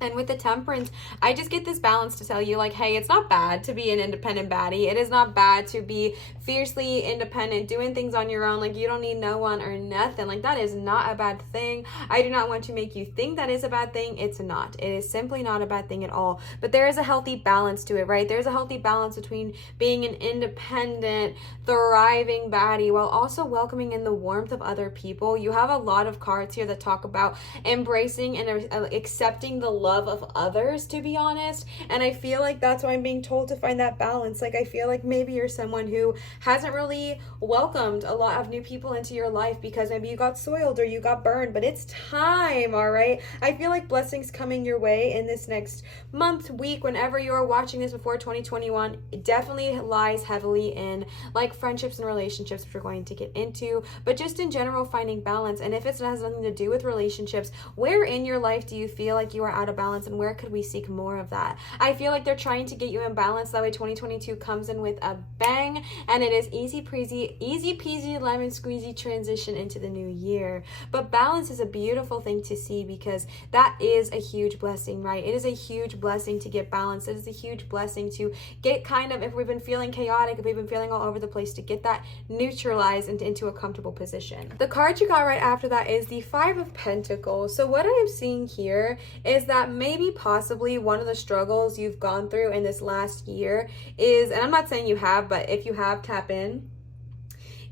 And with the Temperance, I just get this balance to tell you, like, hey, it's not bad to be an independent baddie. It is not bad to be fiercely independent, doing things on your own. Like, you don't need no one or nothing. Like, that is not a bad thing. I do not want to make you think that is a bad thing. It's not. It is simply not a bad thing at all. But there is a healthy balance to it, right? There's a healthy balance between being an independent, thriving baddie while also welcoming in the warmth of other people. You have a lot of cards here that talk about embracing and accepting the love of others, to be honest. And I feel like that's why I'm being told to find that balance. Like, I feel like maybe you're someone who hasn't really welcomed a lot of new people into your life because maybe you got soiled or you got burned, but it's time. All right, I feel like blessings coming your way in this next month, week, whenever you are watching this before 2021. It definitely lies heavily in like friendships and relationships, which we're going to get into, but just in general finding balance. And if it has nothing to do with relationships, where in your life do you feel like you are out of balance, and where could we seek more of that? I feel like they're trying to get you in balance. That way 2022 comes in with a bang, and it is easy peasy lemon squeezy transition into the new year. But balance is a beautiful thing to see, because that is a huge blessing, right? It is a huge blessing to get balance. It is a huge blessing to get kind of, if we've been feeling chaotic, if we've been feeling all over the place, to get that neutralized into a comfortable position. The card you got right after that is the Five of Pentacles. So what I am seeing here is that maybe possibly one of the struggles you've gone through in this last year is, and I'm not saying you have, but if you have, tap in,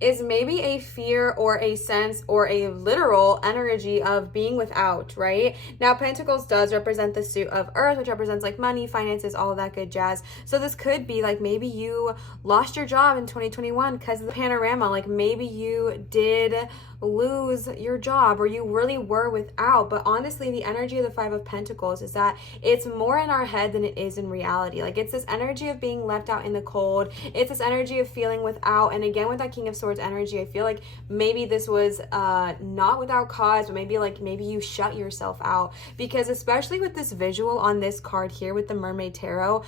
is maybe a fear or a sense or a literal energy of being without, right? Now, Pentacles does represent the suit of Earth, which represents like money, finances, all of that good jazz. So this could be like maybe you lost your job in 2021 because of the panorama. Like maybe you did lose your job, or you really were without. But honestly, the energy of the Five of Pentacles is that it's more in our head than it is in reality. Like, it's this energy of being left out in the cold. It's this energy of feeling without. And again, with that King of Swords energy, I feel like maybe this was not without cause, but maybe you shut yourself out. Because especially with this visual on this card here with the Mermaid Tarot,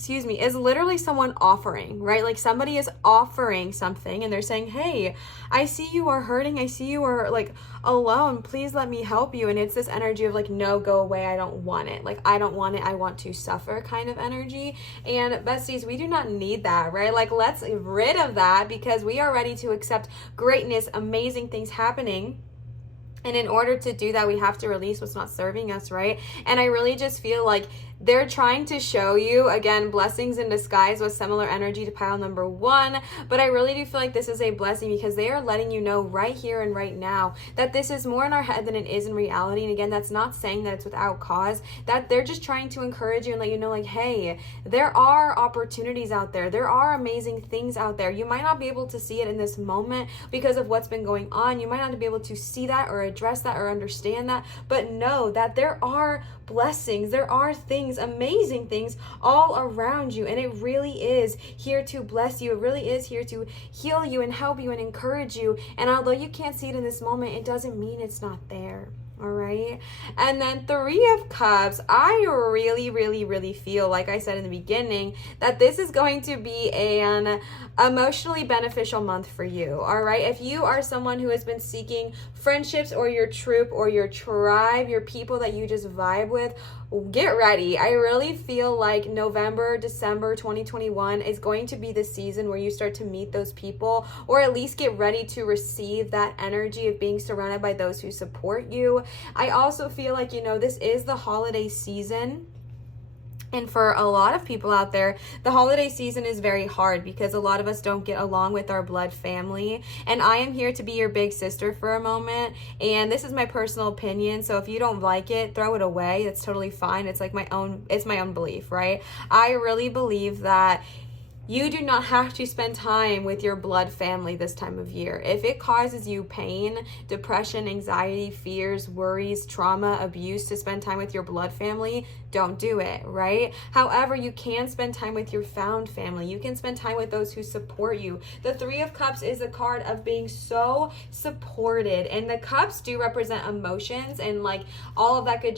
is literally someone offering, right? Like somebody is offering something and they're saying, hey, I see you are hurting. I see you are like alone. Please let me help you. And it's this energy of like, no, go away. I don't want it. Like, I don't want it. I want to suffer kind of energy. And besties, we do not need that, right? Like, let's get rid of that, because we are ready to accept greatness, amazing things happening. And in order to do that, we have to release what's not serving us, right? And I really just feel like they're trying to show you, again, blessings in disguise with similar energy to pile number one. But I really do feel like this is a blessing, because they are letting you know right here and right now that this is more in our head than it is in reality. And again, that's not saying that it's without cause, that they're just trying to encourage you and let you know, like, hey, there are opportunities out there. There are amazing things out there. You might not be able to see it in this moment because of what's been going on. You might not be able to see that or address that or understand that, but know that there are blessings, there are things, amazing things all around you, and it really is here to bless you. It really is here to heal you and help you and encourage you. And although you can't see it in this moment, it doesn't mean it's not there. All right. And then Three of Cups, I really feel, like I said in the beginning, that this is going to be an emotionally beneficial month for you. All right. If you are someone who has been seeking friendships or your troop or your tribe, your people that you just vibe with, get ready. I really feel like November, December 2021 is going to be the season where you start to meet those people, or at least get ready to receive that energy of being surrounded by those who support you. I also feel like, this is the holiday season. And for a lot of people out there, the holiday season is very hard because a lot of us don't get along with our blood family. And I am here to be your big sister for a moment. And this is my personal opinion. So if you don't like it, throw it away. It's totally fine. It's like my own belief, right? I really believe that you do not have to spend time with your blood family this time of year. If it causes you pain, depression, anxiety, fears, worries, trauma, abuse to spend time with your blood family, don't do it, right? However, you can spend time with your found family. You can spend time with those who support you. The Three of Cups is a card of being so supported, and the cups do represent emotions and like all of that good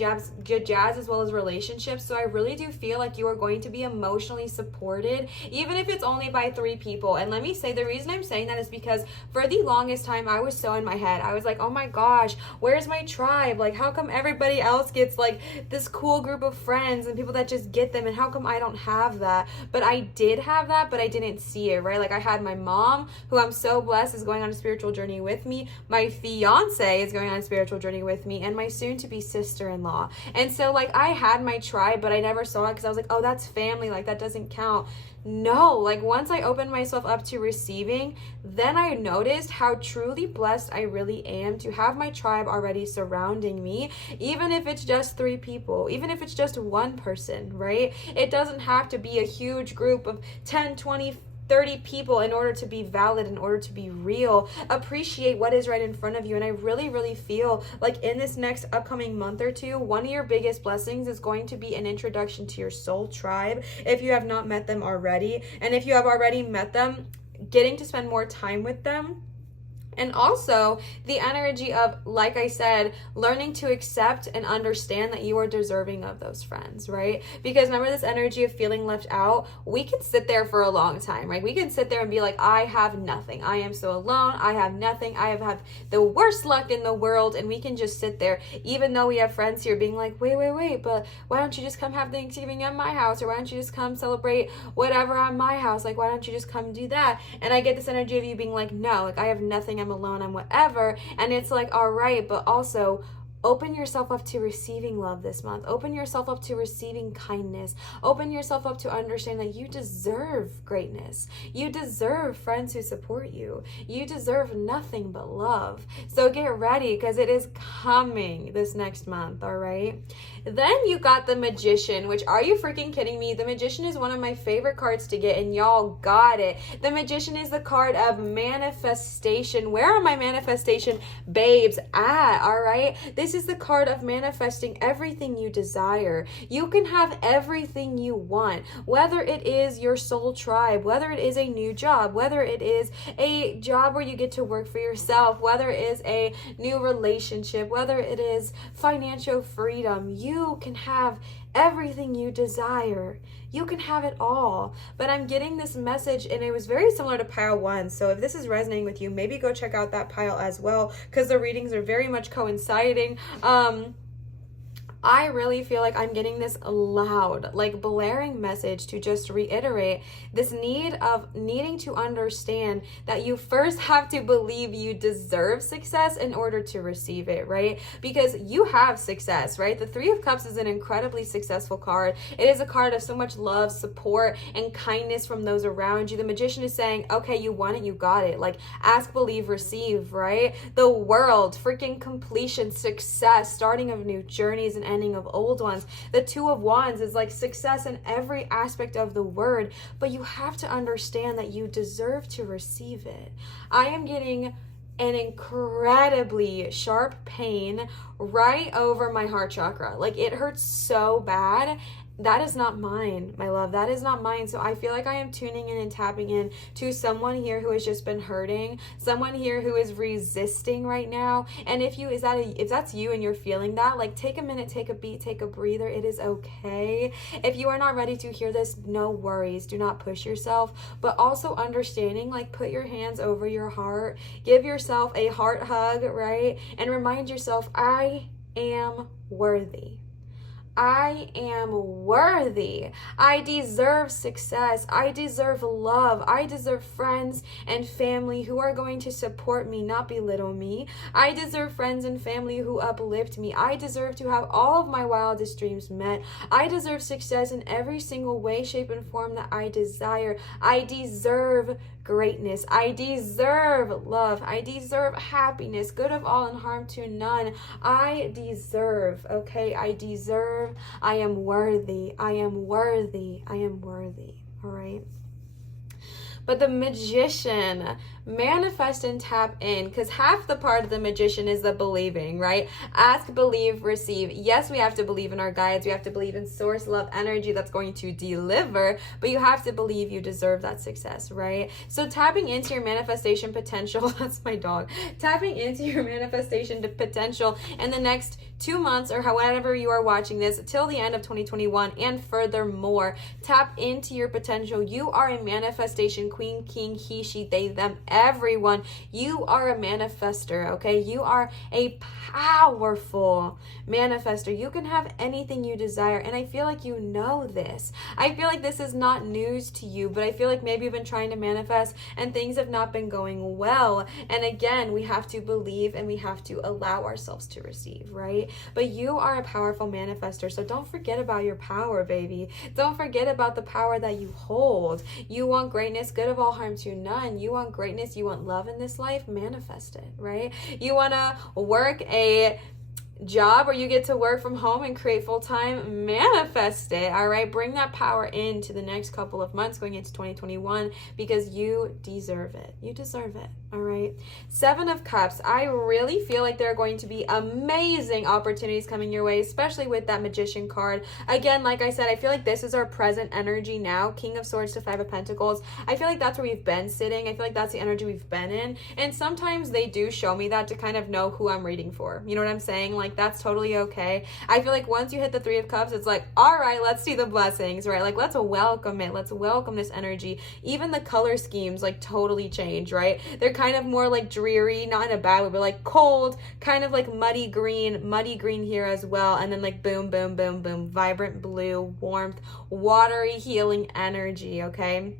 jazz as well as relationships. So I really do feel like you are going to be emotionally supported, even if it's only by 3 people. And let me say, the reason I'm saying that is because for the longest time I was so in my head. I was like, oh my gosh, where's my tribe? Like, how come everybody else gets like this cool group of friends and people that just get them, and how come I don't have that? But I did have that, but I didn't see it, right? Like, I had my mom, who I'm so blessed is going on a spiritual journey with me. My fiance is going on a spiritual journey with me, and my soon-to-be sister-in-law. And so like I had my tribe, but I never saw it because I was like, oh, that's family, like that doesn't count. No, like once I opened myself up to receiving, then I noticed how truly blessed I really am to have my tribe already surrounding me, even if it's just 3 people, even if it's just one person, right? It doesn't have to be a huge group of 10, 20, 30 people in order to be valid, in order to be real. Appreciate what is right in front of you. And I really feel like in this next upcoming month or two, one of your biggest blessings is going to be an introduction to your soul tribe if you have not met them already. And if you have already met them, getting to spend more time with them. And also the energy of, like I said, learning to accept and understand that you are deserving of those friends, right? Because remember, this energy of feeling left out, we can sit there for a long time, right? We can sit there and be like, I have nothing. I am so alone. I have nothing. I have had the worst luck in the world. And we can just sit there, even though we have friends here being like, wait, but why don't you just come have Thanksgiving at my house? Or why don't you just come celebrate whatever at my house? Like, why don't you just come do that? And I get this energy of you being like, no, like I have nothing. I'm alone, I'm whatever. And it's like, all right, but also open yourself up to receiving love this month. Open yourself up to receiving kindness. Open yourself up to understand that you deserve greatness. You deserve friends who support you. You deserve nothing but love. So get ready, because it is coming this next month, all right? Then you got the Magician, which, are you freaking kidding me? The Magician is one of my favorite cards to get, and y'all got it. The Magician is the card of manifestation. Where are my manifestation babes at, all right? This is the card of manifesting everything you desire. You can have everything you want, whether it is your soul tribe, whether it is a new job, whether it is a job where you get to work for yourself, whether it is a new relationship, whether it is financial freedom. You can have everything you desire. You can have it all. But I'm getting this message, and it was very similar to pile 1. So if this is resonating with you, maybe go check out that pile as well, because the readings are very much coinciding. I really feel like I'm getting this loud, like blaring message to just reiterate this need of needing to understand that you first have to believe you deserve success in order to receive it, right? Because you have success, right? The Three of Cups is an incredibly successful card. It is a card of so much love, support, and kindness from those around you. The Magician is saying, okay, you want it, you got it. Like, ask, believe, receive, right? The world, freaking completion, success, starting of new journeys, and ending of old ones. The Two of Wands is like success in every aspect of the word, but you have to understand that you deserve to receive it. I am getting an incredibly sharp pain right over my heart chakra. Like, it hurts so bad. That is not mine, my love. That is not mine. So I feel like I am tuning in and tapping in to someone here who has just been hurting, someone here who is resisting right now. And if that's you and you're feeling that, like, take a minute, take a beat, take a breather. It is okay. If you are not ready to hear this, no worries. Do not push yourself. But also understanding, like, put your hands over your heart, give yourself a heart hug, right? And remind yourself, I am worthy. I am worthy. I deserve success. I deserve love. I deserve friends and family who are going to support me, not belittle me. I deserve friends and family who uplift me. I deserve to have all of my wildest dreams met. I deserve success in every single way, shape, and form that I desire. I deserve greatness. I deserve love. I deserve happiness, good of all and harm to none. I deserve, okay? I deserve. I am worthy. I am worthy. I am worthy. All right? But the magician, manifest and tap in, because half the part of the magician is the believing, right? Ask, believe, receive. Yes, we have to believe in our guides. We have to believe in source, love, energy that's going to deliver, but you have to believe you deserve that success, right? So tapping into your manifestation potential, that's my dog, tapping into your manifestation potential in the next 2 months, or however you are watching this, till the end of 2021, and furthermore, tap into your potential. You are a manifestation queen, king, he, she, they, them, everyone. You are a manifester, okay? You are a powerful manifester. You can have anything you desire, and I feel like you know this. I feel like this is not news to you, but I feel like maybe you've been trying to manifest and things have not been going well. And again, we have to believe and we have to allow ourselves to receive, right? But you are a powerful manifester, so don't forget about your power, baby. Don't forget about the power that you hold. You want greatness, good of all harm to none. You want greatness, you want love in this life, manifest it, right? You want to work a job where you get to work from home and create full-time, manifest it. All right, bring that power into the next couple of months going into 2021, because you deserve it. You deserve it. All right, 7 of Cups. I really feel like there are going to be amazing opportunities coming your way, especially with that Magician card. Again, like I said, I feel like this is our present energy now. King of Swords to 5 of Pentacles. I feel like that's where we've been sitting. I feel like that's the energy we've been in, and sometimes they do show me that to kind of know who I'm reading for. You know what I'm saying? Like, that's totally okay. I feel like once you hit the 3 of Cups, it's like, all right, let's see the blessings, right? Like, let's welcome it. Let's welcome this energy. Even the color schemes, like, totally change, right? They're kind of more like dreary, not in a bad way, but like cold, kind of like muddy green here as well. And then like boom, boom, boom, boom, vibrant blue, warmth, watery, healing energy, okay?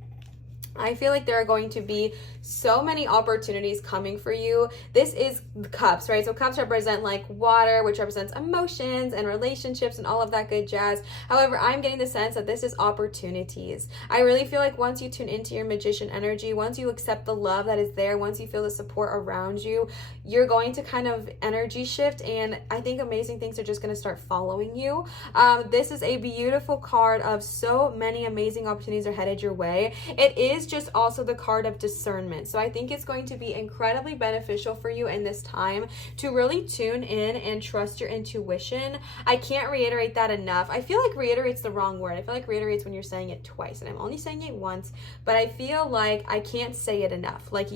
I feel like there are going to be so many opportunities coming for you. This is Cups, right? So Cups represent like water, which represents emotions and relationships and all of that good jazz. However, I'm getting the sense that this is opportunities. I really feel like once you tune into your magician energy, once you accept the love that is there, once you feel the support around you, you're going to kind of energy shift, and I think amazing things are just going to start following you. This is a beautiful card of so many amazing opportunities are headed your way. It is just also the card of discernment. So I think it's going to be incredibly beneficial for you in this time to really tune in and trust your intuition. I can't reiterate that enough. I feel like reiterate's the wrong word. I feel like reiterate's when you're saying it twice, and I'm only saying it once, but I feel like I can't say it enough. Like,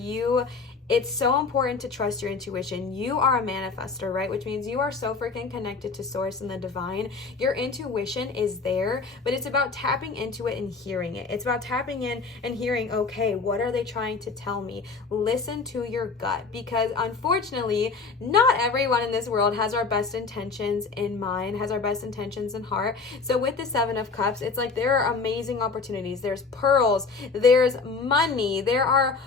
it's so important to trust your intuition. You are a manifester, right? Which means you are so freaking connected to source and the divine. Your intuition is there, but it's about tapping into it and hearing it. It's about tapping in and hearing, okay, what are they trying to tell me? Listen to your gut, because unfortunately, not everyone in this world has our best intentions in mind, has our best intentions in heart. So with the 7 of Cups, it's like there are amazing opportunities. There's pearls, there's money, there are,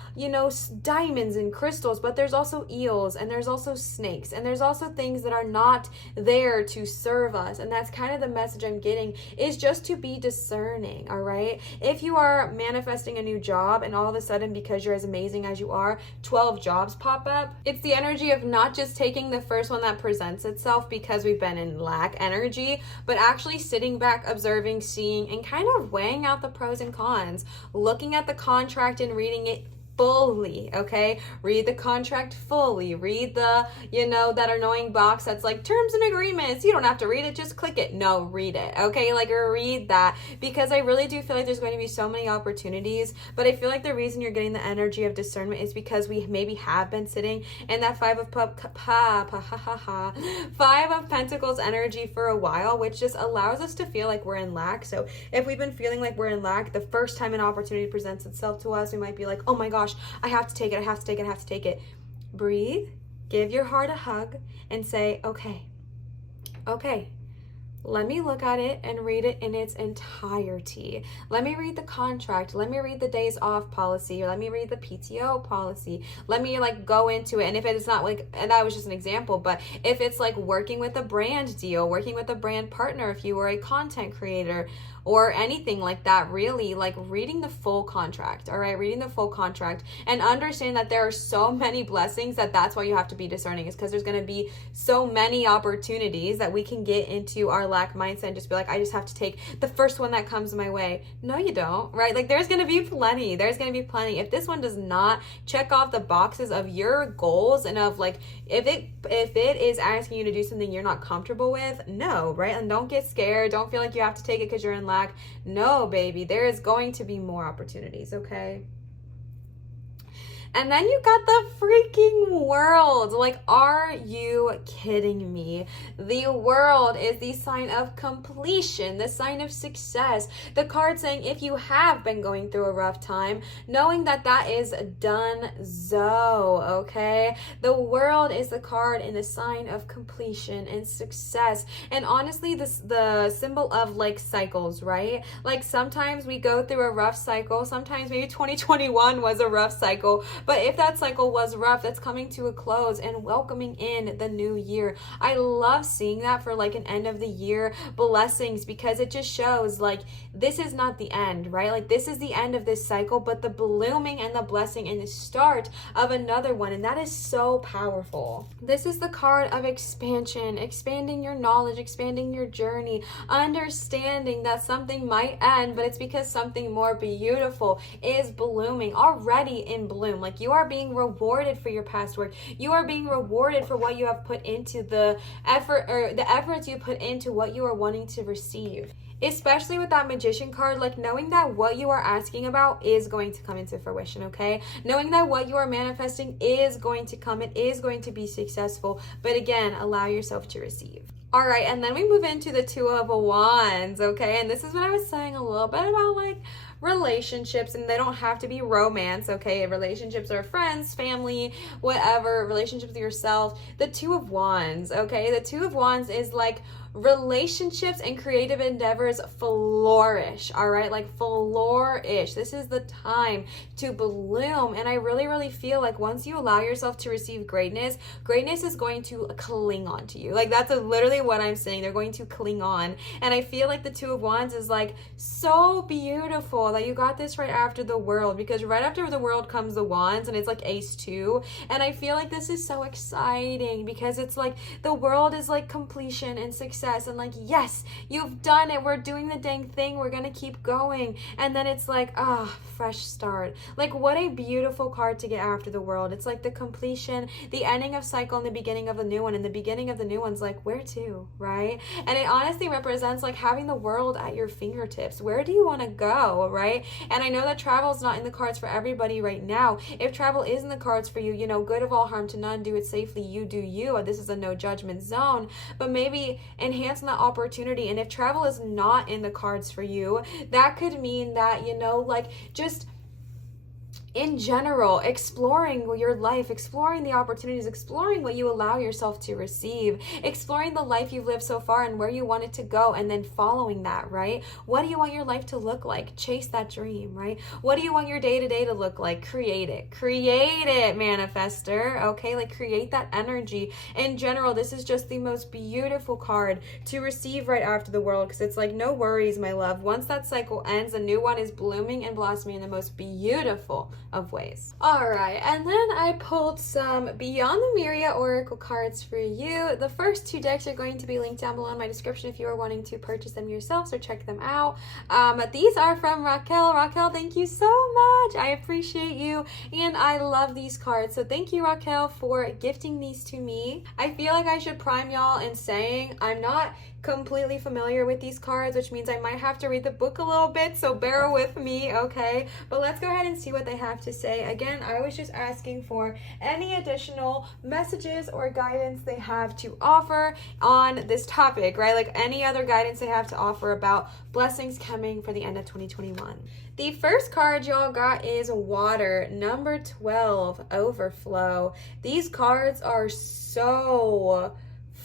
diamonds and crystals, but there's also eels, and there's also snakes, and there's also things that are not there to serve us. And that's kind of the message I'm getting, is just to be discerning. All right, if you are manifesting a new job and all of a sudden, because you're as amazing as you are, 12 jobs pop up, it's the energy of not just taking the first one that presents itself because we've been in lack energy, but actually sitting back, observing, seeing, and kind of weighing out the pros and cons, looking at the contract and reading it fully, okay? Read the contract fully. Read the, that annoying box that's like terms and agreements. You don't have to read it, just click it. No, read it, okay? Like, read that, because I really do feel like there's going to be so many opportunities, but I feel like the reason you're getting the energy of discernment is because we maybe have been sitting in that Five of Pentacles energy for a while, which just allows us to feel like we're in lack. So if we've been feeling like we're in lack, the first time an opportunity presents itself to us, we might be like, oh my gosh, I have to take it, I have to take it, I have to take it. Breathe, give your heart a hug, and say, okay, let me look at it and read it in its entirety. Let me read the contract. Let me read the days off policy, or let me read the PTO policy. Let me go into it. And if it's not and that was just an example, but if it's working with a brand deal, working with a brand partner, if you were a content creator, or anything like that, really reading the full contract, all right? Reading the full contract and understand that there are so many blessings that's why you have to be discerning, is because there's going to be so many opportunities that we can get into our lack mindset and just be like, I just have to take the first one that comes my way. No, you don't, right? There's going to be plenty. There's going to be plenty. If this one does not check off the boxes of your goals and of if it is asking you to do something you're not comfortable with, no, right? And don't get scared. Don't feel like you have to take it because you're in lack. No, baby, there is going to be more opportunities, okay? And then you got the freaking world. Are you kidding me? The world is the sign of completion, the sign of success. The card saying if you have been going through a rough time, knowing that is done-zo, okay? The world is the card in the sign of completion and success. And honestly, the symbol of cycles, right? Sometimes we go through a rough cycle. Sometimes maybe 2021 was a rough cycle. But if that cycle was rough, that's coming to a close and welcoming in the new year. I love seeing that for an end of the year blessings, because it just shows this is not the end, right? This is the end of this cycle, but the blooming and the blessing and the start of another one. And that is so powerful. This is the card of expansion, expanding your knowledge, expanding your journey, understanding that something might end, but it's because something more beautiful is blooming, already in bloom. You are being rewarded for your past work. You are being rewarded for what you have put into the effort, or the efforts you put into what you are wanting to receive. Especially with that Magician card, knowing that what you are asking about is going to come into fruition, okay? Knowing that what you are manifesting is going to come, it is going to be successful, but again, allow yourself to receive. All right, and then we move into the Two of Wands, okay? And this is what I was saying a little bit about relationships, and they don't have to be romance, okay? Relationships are friends, family, whatever, relationships with yourself. The Two of Wands, okay? The Two of Wands is relationships and creative endeavors flourish, all right? Flourish. This is the time to bloom. And I really, really feel once you allow yourself to receive greatness, greatness is going to cling on to you. That's literally what I'm saying. They're going to cling on. And I feel the Two of Wands is so beautiful that you got this right after the World, because right after the World comes the Wands, and it's Ace 2. And I feel this is so exciting, because it's the World is completion and success, and yes, you've done it, we're doing the dang thing, we're gonna keep going. And then it's fresh start. What a beautiful card to get after the World. It's the completion, the ending of cycle, and the beginning of a new one. And the beginning of the new one's where to, right? And it honestly represents having the world at your fingertips. Where do you want to go, right? And I know that travel is not in the cards for everybody right now. If travel is in the cards for you, good of all, harm to none, do it safely, you do you. This is a no judgment zone, but maybe enhance that opportunity. And if travel is not in the cards for you, that could mean that, just in general, exploring your life, exploring the opportunities, exploring what you allow yourself to receive, exploring the life you've lived so far and where you want it to go, and then following that, right? What do you want your life to look like? Chase that dream, right? What do you want your day-to-day to look like? Create it, manifester, okay? Create that energy. In general, this is just the most beautiful card to receive right after the World, because it's no worries, my love. Once that cycle ends, a new one is blooming and blossoming in the most beautiful of ways. All right, and then I pulled some Beyond the Myria Oracle cards for you. The first two decks are going to be linked down below in my description if you are wanting to purchase them yourself, so check them out. These are from Raquel. Raquel, thank you so much. I appreciate you, and I love these cards. So thank you, Raquel, for gifting these to me. I feel like I should prime y'all in saying I'm not completely familiar with these cards, which means I might have to read the book a little bit, so bear with me, okay? But let's go ahead and see what they have to say. Again, I was just asking for any additional messages or guidance they have to offer on this topic, right? Like any other guidance they have to offer about blessings coming for the end of 2021. The first card y'all got is Water, number 12, Overflow. These cards are so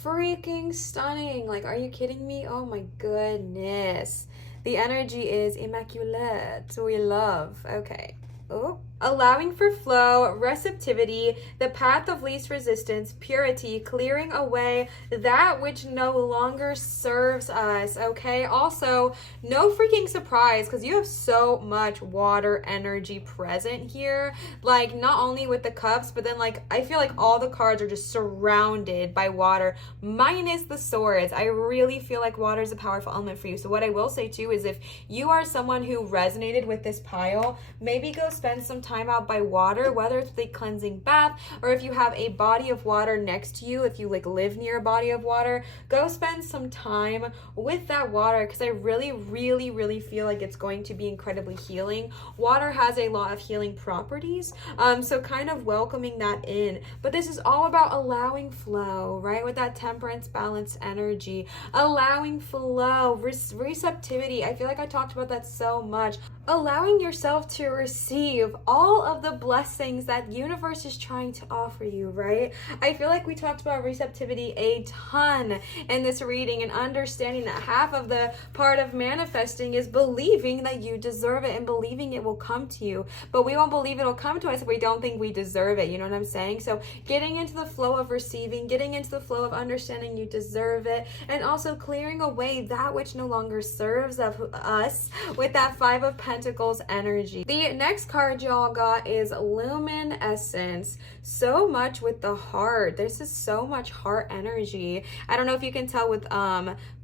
freaking stunning. Like, are you kidding me? Oh my goodness. The energy is immaculate. We love. Okay. Oh. Allowing for flow, receptivity, the path of least resistance, purity, clearing away that which no longer serves us, okay? Also, no freaking surprise, because you have so much water energy present here. Like, not only with the cups, but then, like, I feel like all the cards are just surrounded by water, minus the swords. I really feel like water is a powerful element for you. So what I will say, too, is if you are someone who resonated with this pile, maybe go spend some time out by water, whether it's the cleansing bath or if you have a body of water next to you, if you like live near a body of water, go spend some time with that water, because I really feel like it's going to be incredibly healing. Water has a lot of healing properties, so kind of welcoming that in. But this is all about allowing flow, right? With that temperance, balance energy, allowing flow, receptivity. I feel like I talked about that so much. Allowing yourself to receive all of the blessings that universe is trying to offer you, right? I feel like we talked about receptivity a ton in this reading, and understanding that half of the part of manifesting is believing that you deserve it and believing it will come to you. But we won't believe it'll come to us if we don't think we deserve it. You know what I'm saying? So getting into the flow of receiving, getting into the flow of understanding you deserve it, and also clearing away that which no longer serves of us with that Five of Pentacles energy. The next card y'all got is Luminescence. So much with the heart. This is so much heart energy. I don't know if you can tell with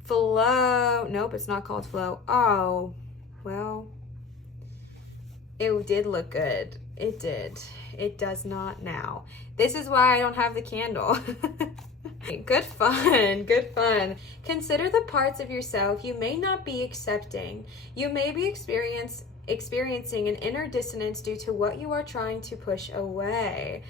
flow. Nope, it's not called flow. Oh, well, it did look good. It did. It does not now. This is why I don't have the candle. Good fun, good fun. Consider the parts of yourself you may not be accepting. You may be experiencing an inner dissonance due to what you are trying to push away.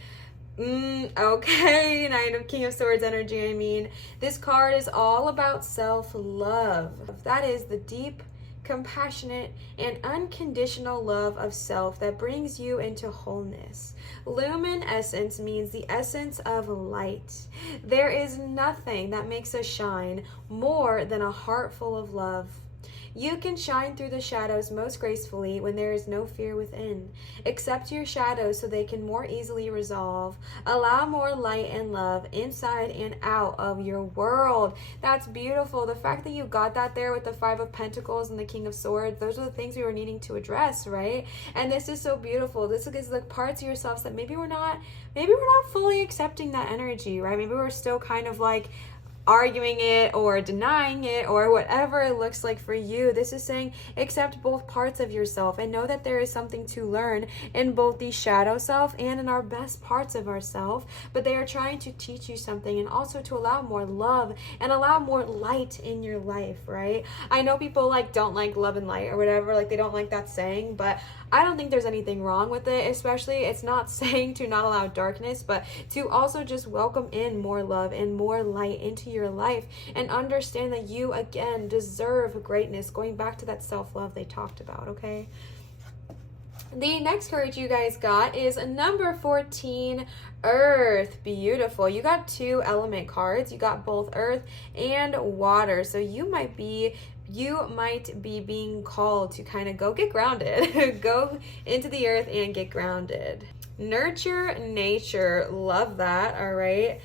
Okay, Knight of King of Swords energy, I mean. This card is all about self-love. That is the deep, compassionate, and unconditional love of self that brings you into wholeness. Luminescence means the essence of light. There is nothing that makes us shine more than a heart full of love. You can shine through the shadows most gracefully when there is no fear within. Accept your shadows so they can more easily resolve. Allow more light and love inside and out of your world. That's beautiful. The fact that you got that there with the Five of Pentacles and the King of Swords, those are the things we were needing to address, right? And this is so beautiful. This is the parts of yourselves that maybe we're not fully accepting that energy, right? Maybe we're still kind of like arguing it or denying it or whatever it looks like for you. This is saying accept both parts of yourself and know that there is something to learn in both the shadow self and in our best parts of ourself, but they are trying to teach you something, and also to allow more love and allow more light in your life, right? I know people like don't like love and light or whatever, like they don't like that saying, but I don't think there's anything wrong with it. Especially, it's not saying to not allow darkness, but to also just welcome in more love and more light into your life, and understand that you again deserve greatness, going back to that self-love they talked about. Okay, the next card you guys got is number 14, Earth. Beautiful. You got two element cards. You got both earth and water, so you might be being called to kind of go get grounded. Go into the earth and get grounded. Nurture nature. Love that. All right.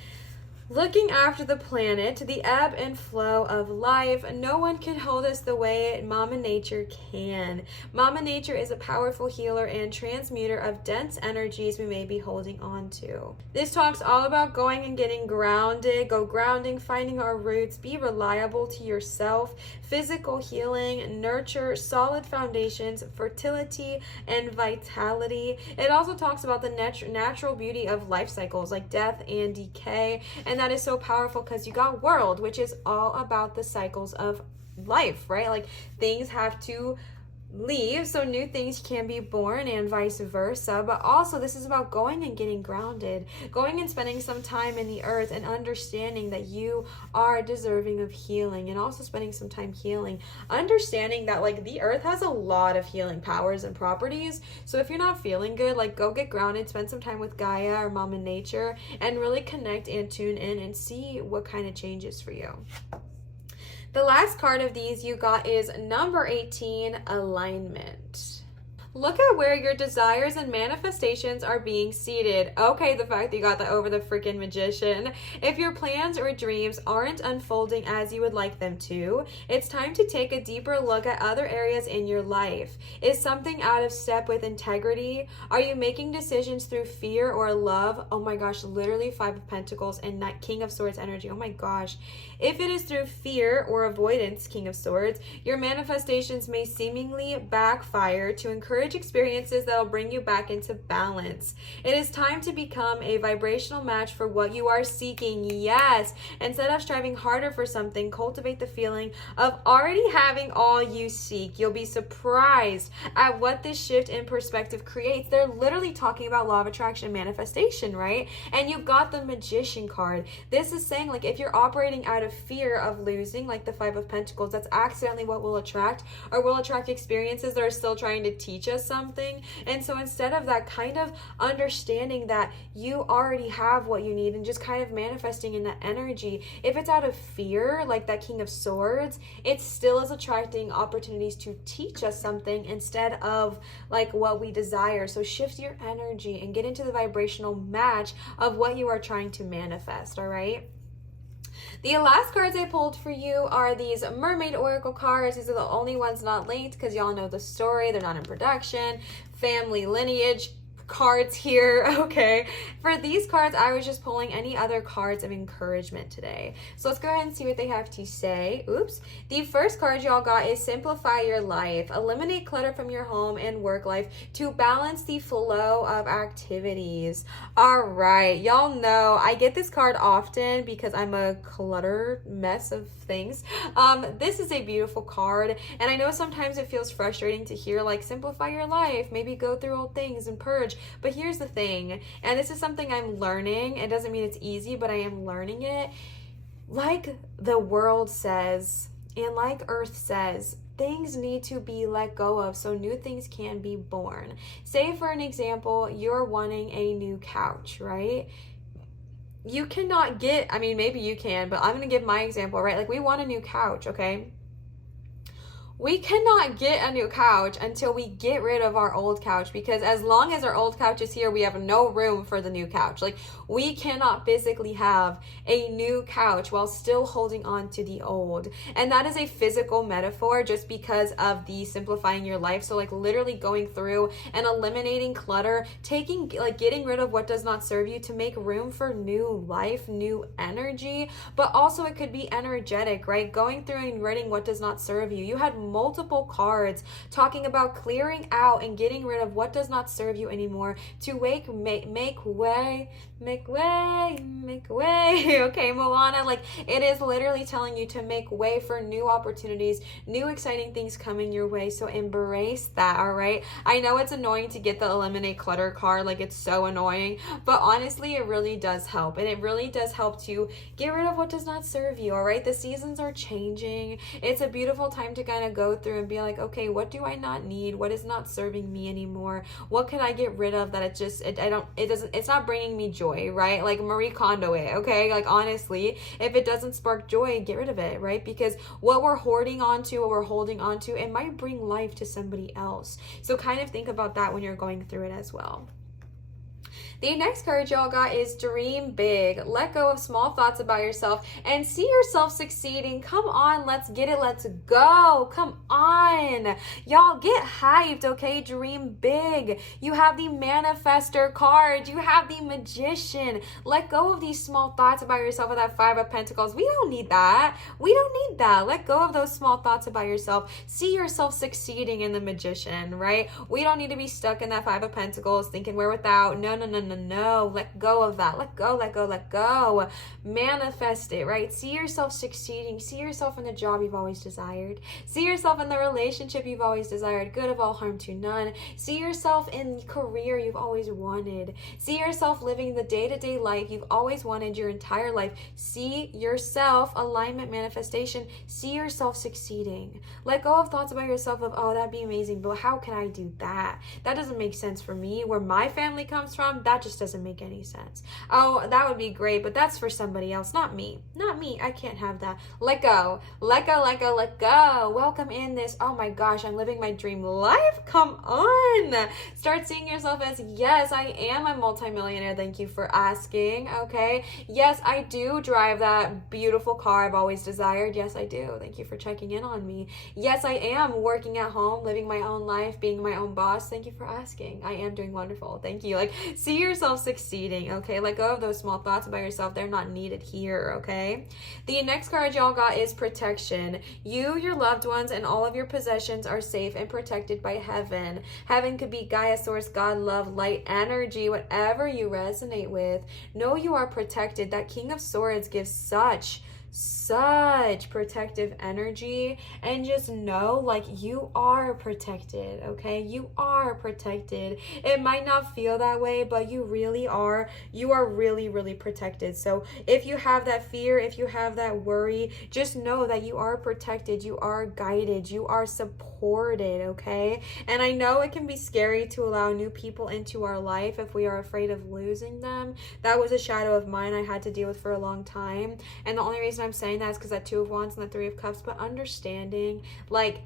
Looking after the planet, the ebb and flow of life, no one can hold us the way Mama Nature can. Mama Nature is a powerful healer and transmuter of dense energies we may be holding on to. This talks all about going and getting grounded, go grounding, finding our roots, be reliable to yourself, physical healing, nurture, solid foundations, fertility, and vitality. It also talks about the natural beauty of life cycles like death and decay. And that is so powerful because you got world, which is all about the cycles of life, right? Like things have to leave so new things can be born and vice versa. But also this is about going and getting grounded, going and spending some time in the earth and understanding that you are deserving of healing, and also spending some time healing, understanding that like the earth has a lot of healing powers and properties. So if you're not feeling good, like go get grounded, spend some time with Gaia or Mama Nature, and really connect and tune in and see what kind of changes for you. The last card of these you got is number 18, alignment. Look at where your desires and manifestations are being seated. Okay, the fact that you got that over the freaking Magician. If your plans or dreams aren't unfolding as you would like them to, it's time to take a deeper look at other areas in your life. Is something out of step with integrity? Are you making decisions through fear or love? Oh my gosh, literally 5 of Pentacles and King of Swords energy. Oh my gosh. If it is through fear or avoidance, King of Swords, your manifestations may seemingly backfire to encourage experiences that will bring you back into balance. It is time to become a vibrational match for what you are seeking. Yes. Instead of striving harder for something, cultivate the feeling of already having all you seek. You'll be surprised at what this shift in perspective creates. They're literally talking about law of attraction manifestation, right? And you got the Magician card. This is saying like if you're operating out of fear of losing, like the 5 of Pentacles, that's accidentally what will attract, or will attract experiences that are still trying to teach us something. And so instead of that, kind of understanding that you already have what you need and just kind of manifesting in that energy. If it's out of fear, like that King of Swords, it still is attracting opportunities to teach us something instead of like what we desire. So shift your energy and get into the vibrational match of what you are trying to manifest, all right? The last cards I pulled for you are these Mermaid Oracle cards. These are the only ones not linked because y'all know the story. They're not in production. Family lineage cards here. Okay, for these cards I was just pulling any other cards of encouragement today, so let's go ahead and see what they have to say. Oops. The first card y'all got is simplify your life. Eliminate clutter from your home and work life to balance the flow of activities. All right, y'all know I get this card often because I'm a cluttered mess of things. This is a beautiful card, and I know sometimes it feels frustrating to hear like simplify your life, maybe go through old things and purge. But here's the thing, and this is something I'm learning. It doesn't mean it's easy, but I am learning it. Like the world says, and like Earth says, things need to be let go of so new things can be born. Say for an example, you're wanting a new couch, right? You cannot get, I mean, maybe you can, but I'm going to give my example, right? Like we want a new couch, okay? We cannot get a new couch until we get rid of our old couch, because as long as our old couch is here, we have no room for the new couch. Like we cannot physically have a new couch while still holding on to the old. And that is a physical metaphor just because of the simplifying your life. So like literally going through and eliminating clutter, getting rid of what does not serve you to make room for new life, new energy. But also it could be energetic, right? Going through and writing what does not serve you. You had multiple cards talking about clearing out and getting rid of what does not serve you anymore to make way. Okay, Moana, like it is literally telling you to make way for new opportunities, new exciting things coming your way. So embrace that, all right? I know it's annoying to get the eliminate clutter card, like it's so annoying, but honestly it really does help, and it really does help to get rid of what does not serve you, all right? The seasons are changing. It's a beautiful time to kind of go through and be like, okay, what do I not need? What is not serving me anymore? What can I get rid of that it's not bringing me joy, right? Like Marie Kondo it, okay? Like honestly, if it doesn't spark joy, get rid of it, right? Because what we're hoarding onto, what we're holding onto, it might bring life to somebody else. So kind of think about that when you're going through it as well. The next card y'all got is dream big. Let go of small thoughts about yourself and see yourself succeeding. Come on, let's get it. Let's go. Come on. Y'all get hyped, okay? Dream big. You have the manifestor card. You have the magician. Let go of these small thoughts about yourself with that 5 of Pentacles. We don't need that. We don't need that. Let go of those small thoughts about yourself. See yourself succeeding in the magician, right? We don't need to be stuck in that 5 of Pentacles thinking we're without. No, no, no, no, no. Let go of that. Let go, let go, let go. Manifest it, right? See yourself succeeding. See yourself in the job you've always desired. See yourself in the relationship you've always desired. Good of all, harm to none. See yourself in the career you've always wanted. See yourself living the day-to-day life you've always wanted your entire life. See yourself, alignment, manifestation. See yourself succeeding. Let go of thoughts about yourself of, oh, that'd be amazing, but how can I do that? That doesn't make sense for me. Where my family comes from, that just doesn't make any sense. Oh, that would be great, but that's for somebody else, not me. Not me. I can't have that. Let go. Let go, let go, let go. Welcome in this, oh my gosh, I'm living my dream life. Come on. Start seeing yourself as, yes, I am a multimillionaire. Thank you for asking. Okay. Yes, I do drive that beautiful car I've always desired. Yes, I do. Thank you for checking in on me. Yes, I am working at home, living my own life, being my own boss. Thank you for asking. I am doing wonderful. Thank you. Like, see yourself succeeding. Okay. Let go of those small thoughts about yourself. They're not needed here. Okay. The next card y'all got is protection. You, your loved ones, and all of your possessions are safe and protected by heaven. Heaven could be Gaia, source, God, love, light, energy, whatever you resonate with. Know you are protected. That King of Swords gives such protective energy, and just know, like, you are protected. Okay, you are protected. It might not feel that way, but you really are. You are really, really protected. So if you have that fear, if you have that worry, just know that you are protected, you are guided, you are supported. Okay, and I know it can be scary to allow new people into our life if we are afraid of losing them. That was a shadow of mine I had to deal with for a long time, and the only reason I'm saying that is because that 2 of Wands and the 3 of Cups, but understanding, like,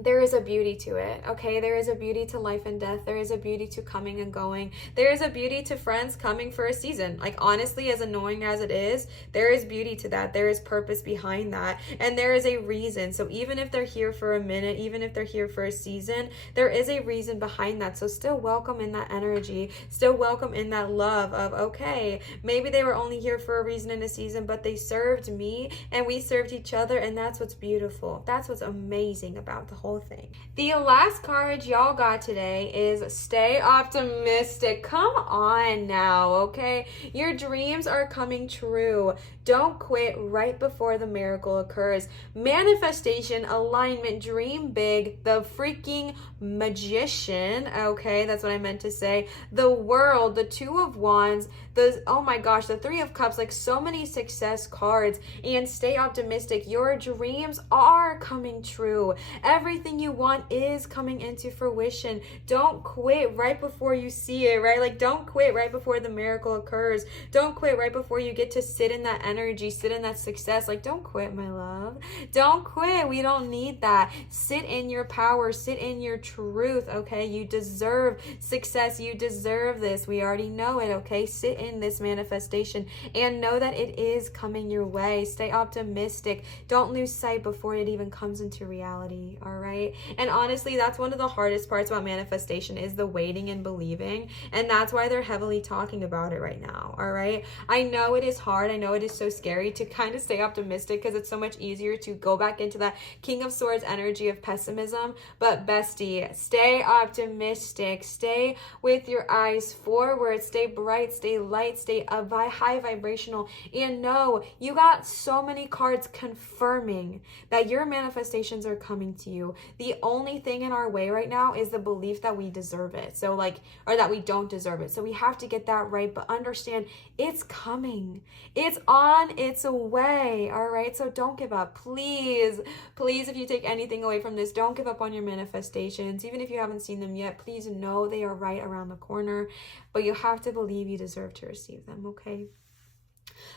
there is a beauty to it, okay? There is a beauty to life and death. There is a beauty to coming and going. There is a beauty to friends coming for a season. Like, honestly, as annoying as it is, there is beauty to that. There is purpose behind that, and there is a reason. So even if they're here for a minute, even if they're here for a season, there is a reason behind that. So still welcome in that energy. Still welcome in that love of, okay, maybe they were only here for a reason in a season, but they served me and we served each other, and that's what's beautiful. That's what's amazing about the whole thing. The last card y'all got today is stay optimistic. Come on now, okay? Your dreams are coming true. Don't quit right before the miracle occurs. Manifestation, alignment, dream big, the freaking magician, okay? That's what I meant to say. The world, the 2 of Wands, the, oh my gosh, the 3 of Cups, like so many success cards. And stay optimistic. Your dreams are coming true. Everything you want is coming into fruition. Don't quit right before you see it, right? Like, don't quit right before the miracle occurs. Don't quit right before you get to sit in that energy, sit in that success. Like, don't quit, my love. Don't quit. We don't need that. Sit in your power, sit in your truth, okay? You deserve success. You deserve this. We already know it, okay? Sit in this manifestation and know that it is coming your way. Stay optimistic. Don't lose sight before it even comes into reality, all right? And honestly, that's one of the hardest parts about manifestation, is the waiting and believing, and that's why they're heavily talking about it right now, all right? I know it is hard. I know it is so scary to kind of stay optimistic, because it's so much easier to go back into that King of Swords energy of pessimism. But bestie, stay optimistic. Stay with your eyes forward. Stay bright, stay light, stay high vibrational, and know you got so many cards confirming that your manifestations are coming to you. The only thing in our way right now is the belief that we deserve it. So like, or that we don't deserve it. So we have to get that right, but understand it's coming. It's on its way, all right? So don't give up. Please, please, if you take anything away from this, don't give up on your manifestations. Even if you haven't seen them yet, please know they are right around the corner, but you have to believe you deserve to receive them, okay?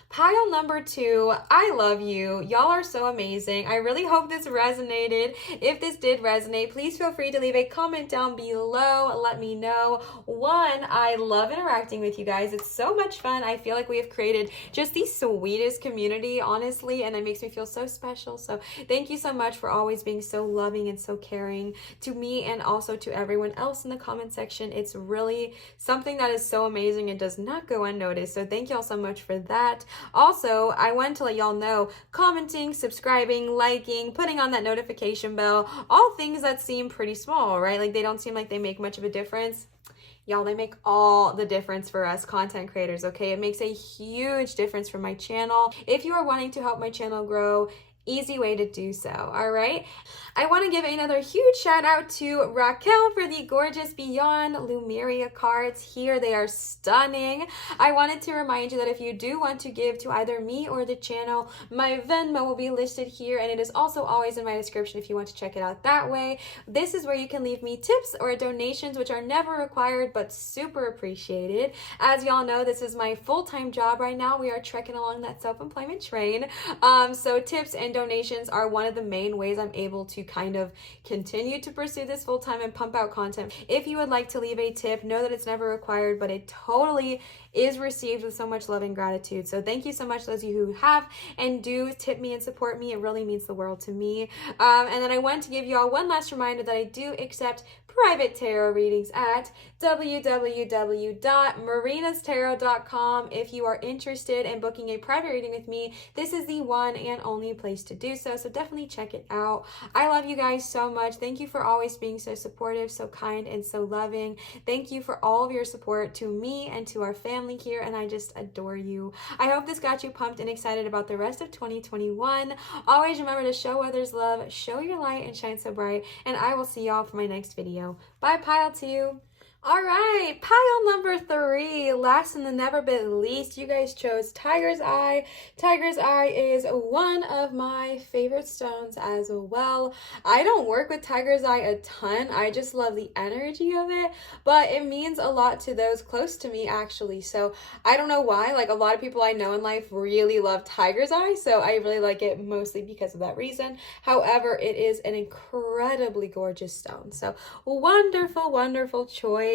Pile number 2, I love you. Y'all are so amazing. I really hope this resonated. If this did resonate, please feel free to leave a comment down below. Let me know. One, I love interacting with you guys. It's so much fun. I feel like we have created just the sweetest community, honestly, and it makes me feel so special. So thank you so much for always being so loving and so caring to me and also to everyone else in the comment section. It's really something that is so amazing and does not go unnoticed. So thank y'all so much for that. Also, I want to let y'all know, commenting, subscribing, liking, putting on that notification bell, all things that seem pretty small, right? Like they don't seem like they make much of a difference. Y'all, they make all the difference for us content creators, okay? It makes a huge difference for my channel. If you are wanting to help my channel grow, easy way to do so, all right? I want to give another huge shout out to Raquel for the gorgeous Beyond Lumeria cards here. They are stunning. I wanted to remind you that if you do want to give to either me or the channel, my Venmo will be listed here, and it is also always in my description if you want to check it out that way. This is where you can leave me tips or donations, which are never required but super appreciated. As y'all know, this is my full-time job right now. We are trekking along that self-employment train. So tips and donations are one of the main ways I'm able to kind of continue to pursue this full-time and pump out content. If you would like to leave a tip, know that it's never required, but it totally is received with so much love and gratitude. So thank you so much, those of you who have and do tip me and support me. It really means the world to me. And then I want to give you all one last reminder that I do accept private tarot readings at www.marinatarot.com. If you are interested in booking a private reading with me, this is the one and only place to do so. So definitely check it out. I love you guys so much. Thank you for always being so supportive, so kind, and so loving. Thank you for all of your support to me and to our family here, and I just adore you. I hope this got you pumped and excited about the rest of 2021. Always remember to show others love, show your light, and shine so bright, and I will see y'all for my next video. Bye, pile 2. All right, pile number 3, last and the never bit least, you guys chose Tiger's Eye. Tiger's Eye is one of my favorite stones as well. I don't work with Tiger's Eye a ton. I just love the energy of it, but it means a lot to those close to me, actually. So I don't know why, like a lot of people I know in life really love Tiger's Eye, so I really like it mostly because of that reason. However, it is an incredibly gorgeous stone. So wonderful, wonderful choice.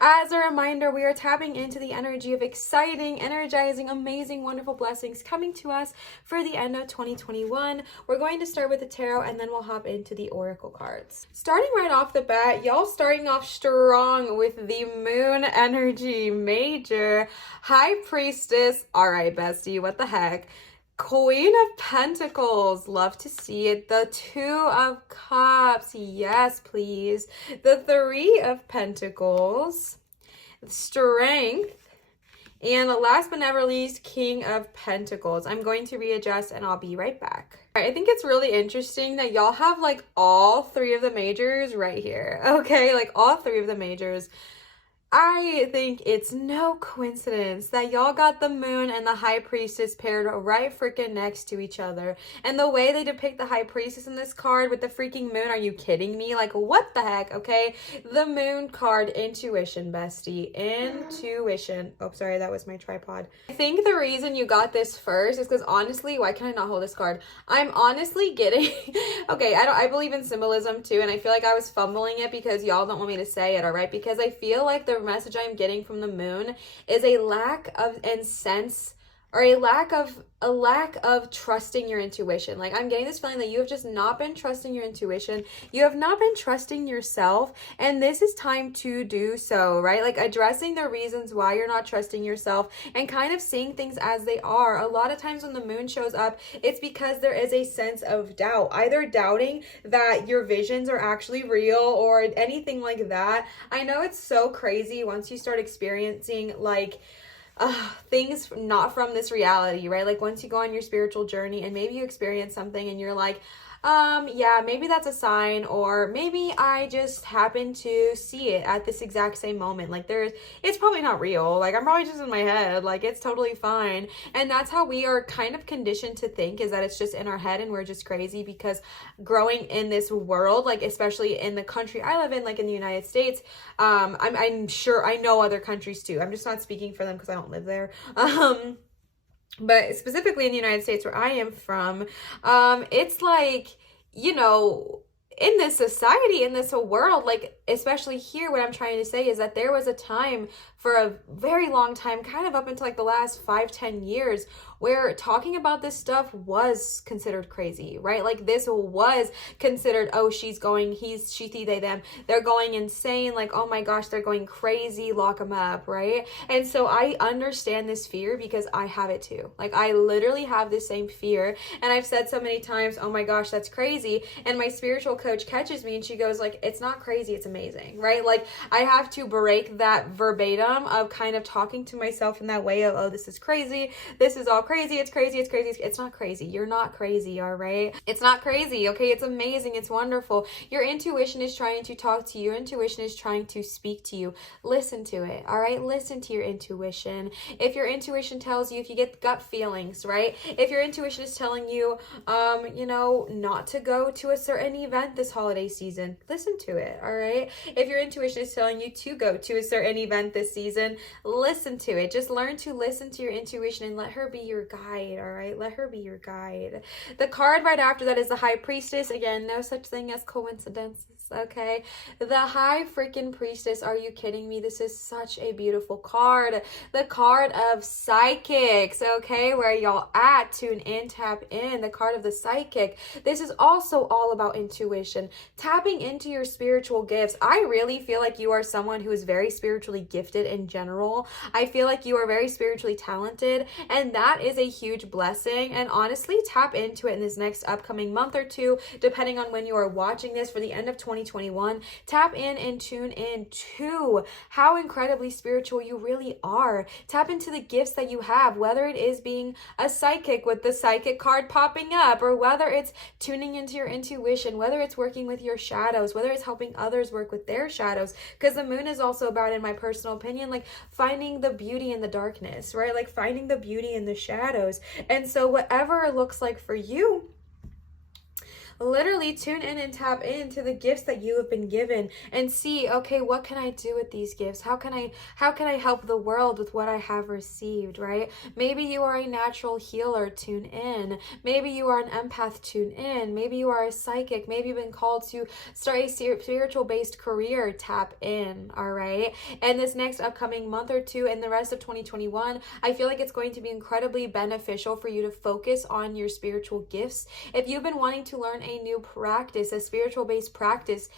As a reminder, we are tapping into the energy of exciting, energizing, amazing, wonderful blessings coming to us for the end of 2021. We're going to start with the tarot and then we'll hop into the oracle cards. Starting right off the bat, y'all starting off strong with the moon energy major. High priestess. All right, bestie, what the heck? Queen of Pentacles, love to see it. The Two of Cups, yes please. The Three of Pentacles, Strength, and last but never least, King of Pentacles. I'm going to readjust and I'll be right back. All right, I think it's really interesting that y'all have like all 3 of the majors right here. Okay, like all 3 of the majors. I think it's no coincidence that y'all got the moon and the high priestess paired right freaking next to each other. And the way they depict the high priestess in this card with the freaking moon, are you kidding me? Like, what the heck, okay? The moon card, intuition, bestie. Intuition. Oh, sorry, that was my tripod. I think the reason you got this first is because honestly, why can I not hold this card? I'm honestly getting, okay, I believe in symbolism too, and I feel like I was fumbling it because y'all don't want me to say it, all right? Because I feel like the message I'm getting from the moon is a lack of sense, or a lack of trusting your intuition. Like, I'm getting this feeling that you have just not been trusting your intuition. You have not been trusting yourself, and this is time to do so, right? Like, addressing the reasons why you're not trusting yourself and kind of seeing things as they are. A lot of times when the moon shows up, it's because there is a sense of doubt, either doubting that your visions are actually real or anything like that. I know it's so crazy once you start experiencing like things not from this reality, right? Like once you go on your spiritual journey and maybe you experience something and you're like, yeah, maybe that's a sign, or maybe I just happen to see it at this exact same moment. Like it's probably not real. Like I'm probably just in my head. Like it's totally fine. And that's how we are kind of conditioned to think, is that it's just in our head and we're just crazy, because growing in this world, like especially in the country I live in, like in the United States, I'm sure I know other countries too. I'm just not speaking for them because I don't live there. but specifically in the United States where I am from, it's like, you know, in this society, in this world, like, especially here, what I'm trying to say is that there was a time for a very long time, kind of up until like the last 5-10 years, where talking about this stuff was considered crazy, right? Like, this was considered, oh, she's going, she, they, them, they're going insane, like, oh my gosh, they're going crazy, lock them up, right? And so I understand this fear because I have it too. Like, I literally have this same fear, and I've said so many times, oh my gosh, that's crazy, and my spiritual coach catches me and she goes like, it's not crazy, it's amazing, right? Like, I have to break that verbatim of kind of talking to myself in that way of, oh, this is crazy, this is all crazy, it's crazy, it's crazy. It's not crazy. You're not crazy, all right? It's not crazy, okay? It's amazing. It's wonderful. Your intuition is trying to talk to you. Your intuition is trying to speak to you. Listen to it, all right? Listen to your intuition. If your intuition tells you, if you get gut feelings, right? If your intuition is telling you, you know, not to go to a certain event this holiday season, listen to it, all right? If your intuition is telling you to go to a certain event this season, listen to it. Just learn to listen to your intuition and let her be your guide, all right? Let her be your guide. The card right after that is the High Priestess. Again, no such thing as coincidences, okay? The High freaking Priestess. Are you kidding me? This is such a beautiful card. The card of psychics, okay? Where y'all at? Tune in, tap in. The card of the psychic. This is also all about intuition, tapping into your spiritual gifts. I really feel like you are someone who is very spiritually gifted in general. I feel like you are very spiritually talented, and that is a huge blessing. And honestly, tap into it in this next upcoming month or two, depending on when you are watching this, for the end of 2021. Tap in and tune in to how incredibly spiritual you really are. Tap into the gifts that you have, whether it is being a psychic with the psychic card popping up, or whether it's tuning into your intuition, whether it's working with your shadows, whether it's helping others work with their shadows, because the moon is also about, in my personal opinion, like finding the beauty in the darkness, right? Like finding the beauty in the shadows. And so whatever it looks like for you, literally tune in and tap into the gifts that you have been given and see, okay, what can I do with these gifts? How can I help the world with what I have received, right? Maybe you are a natural healer, tune in. Maybe you are an empath, tune in. Maybe you are a psychic. Maybe you've been called to start a spiritual based career, tap in, all right? And this next upcoming month or two and the rest of 2021, I feel like it's going to be incredibly beneficial for you to focus on your spiritual gifts. If you've been wanting to learn a new practice, a spiritual based practice,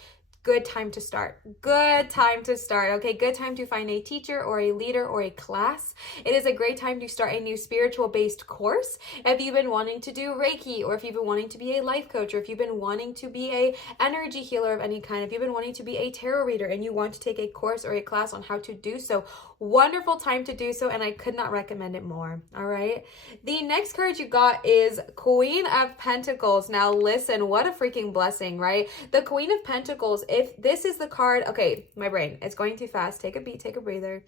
good time to start. Good time to start, okay? Good time to find a teacher or a leader or a class. It is a great time to start a new spiritual-based course. If you've been wanting to do Reiki, or if you've been wanting to be a life coach, or if you've been wanting to be a energy healer of any kind, if you've been wanting to be a tarot reader and you want to take a course or a class on how to do so, wonderful time to do so, and I could not recommend it more, all right? The next card you got is Queen of Pentacles. Now listen, what a freaking blessing, right? The Queen of Pentacles, if this is the card, okay, my brain, it's going too fast. Take a beat, take a breather.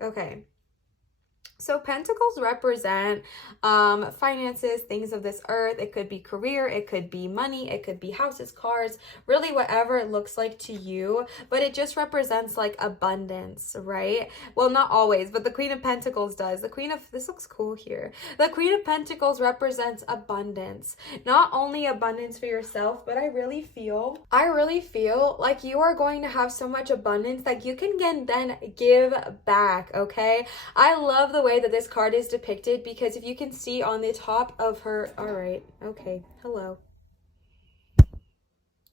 Okay. So pentacles represent finances, things of this earth. It could be career, it could be money, it could be houses, cars, really whatever it looks like to you. But it just represents like abundance, right? Well, not always, but the Queen of Pentacles does. The Queen of, this looks cool here. The Queen of Pentacles represents abundance. Not only abundance for yourself, but I really feel like you are going to have so much abundance that you can then give back, okay? I love the way that this card is depicted, because if you can see on the top of her, all right, okay, hello,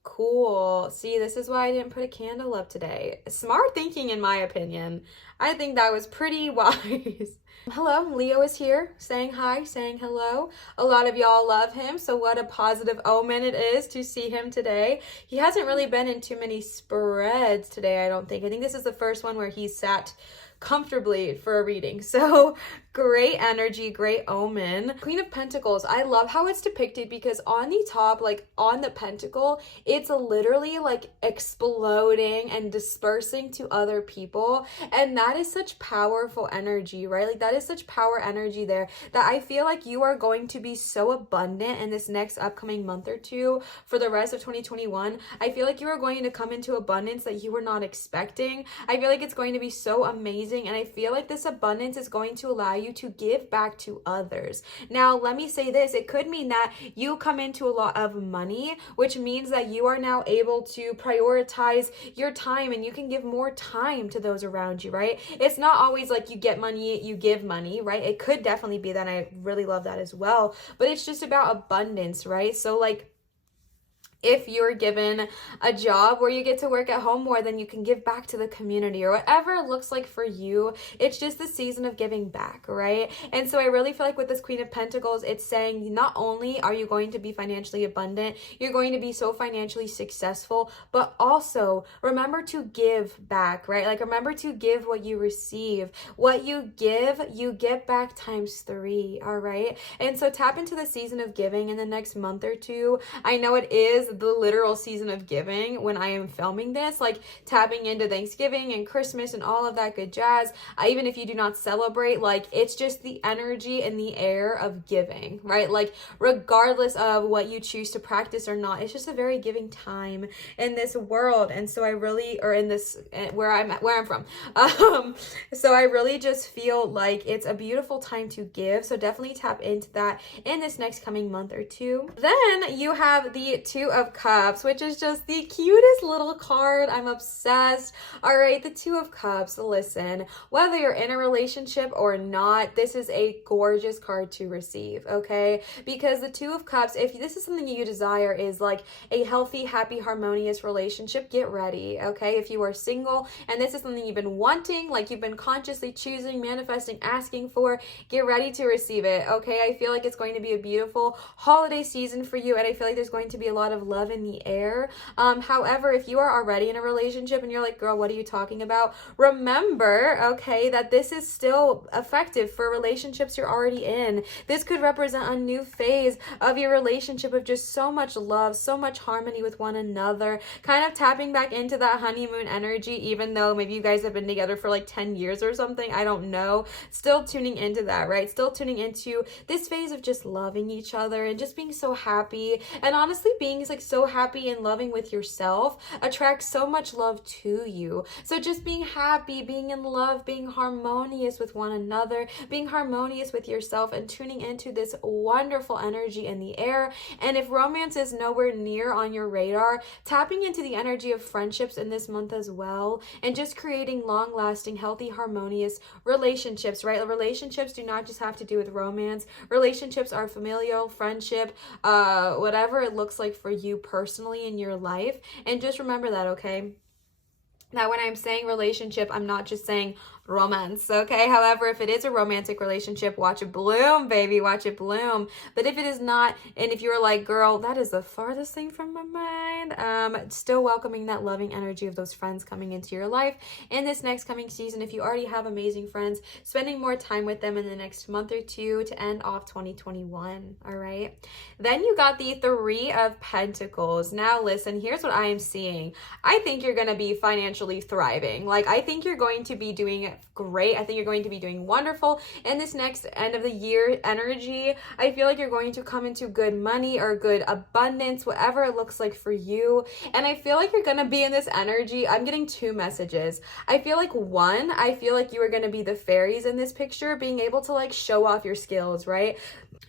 cool. See, this is why I didn't put a candle up today. Smart thinking, in my opinion. I think that was pretty wise. Hello, Leo is here, saying hi, saying hello. A lot of y'all love him, so what a positive omen it is to see him today. He hasn't really been in too many spreads today, I don't think. I think this is the first one where he sat comfortably for a reading, so Great energy, great omen. Queen of Pentacles, I love how it's depicted because on the top, like on the pentacle, it's literally like exploding and dispersing to other people. And that is such powerful energy, right? Like that is such power energy there that I feel like you are going to be so abundant in this next upcoming month or two for the rest of 2021. I feel like you are going to come into abundance that you were not expecting. I feel like it's going to be so amazing. And I feel like this abundance is going to allow you to give back to others. Now, let me say this. It could mean that you come into a lot of money, which means that you are now able to prioritize your time and you can give more time to those around you, right? It's not always like you get money, you give money, right? It could definitely be that. I really love that as well. But it's just about abundance, right? So like, if you're given a job where you get to work at home more, then you can give back to the community or whatever it looks like for you. It's just the season of giving back, right? And so I really feel like with this Queen of Pentacles, it's saying not only are you going to be financially abundant, you're going to be so financially successful, but also remember to give back, right? Like remember to give what you receive. What you give, you get back ×3, all right? And so tap into the season of giving in the next month or two. I know it is the literal season of giving when I am filming this, like tapping into Thanksgiving and Christmas and all of that good jazz. Even if you do not celebrate, like it's just the energy in the air of giving, right? Like regardless of what you choose to practice or not, it's just a very giving time in this world. And so I really, or in this, where I'm from. So I really just feel like it's a beautiful time to give. So definitely tap into that in this next coming month or two. Then you have the Two of Cups, which is just the cutest little card. I'm obsessed. All right, the Two of Cups. Listen, whether you're in a relationship or not, this is a gorgeous card to receive, okay? Because the Two of Cups, if this is something you desire, is like a healthy, happy, harmonious relationship, get ready, okay? If you are single and this is something you've been wanting, like you've been consciously choosing, manifesting, asking for, get ready to receive it, okay? I feel like it's going to be a beautiful holiday season for you, and I feel like there's going to be a lot of love in the air. However, if you are already in a relationship and you're like, girl, what are you talking about? Remember, okay, that this is still effective for relationships you're already in. This could represent a new phase of your relationship of just so much love, so much harmony with one another, kind of tapping back into that honeymoon energy, even though maybe you guys have been together for like 10 years or something, I don't know. Still tuning into that, right? Still tuning into this phase of just loving each other and just being so happy. And honestly, being like so happy and loving with yourself attracts so much love to you. So just being happy, being in love, being harmonious with one another, being harmonious with yourself, and tuning into this wonderful energy in the air. And if romance is nowhere near on your radar, tapping into the energy of friendships in this month as well, and just creating long-lasting, healthy, harmonious relationships, right? Relationships do not just have to do with romance. Relationships are familial, friendship, whatever it looks like for you personally in your life. And just remember that, okay? Now, when I'm saying relationship, I'm not just saying romance, okay? However, if it is a romantic relationship, watch it bloom, baby, watch it bloom. But if it is not, and if you're like, girl, that is the farthest thing from my mind, still welcoming that loving energy of those friends coming into your life in this next coming season. If you already have amazing friends, spending more time with them in the next month or two to end off 2021, all right? Then you got the Three of Pentacles. Now, listen, here's what I am seeing. I think you're going to be financially thriving. Like, I think you're going to be doing great. I think you're going to be doing wonderful in this next end of the year energy. I feel like you're going to come into good money or good abundance, whatever it looks like for you. And I feel like you're going to be in this energy. I'm getting two messages. I feel like one, I feel like you are going to be the fairies in this picture, being able to like show off your skills, right?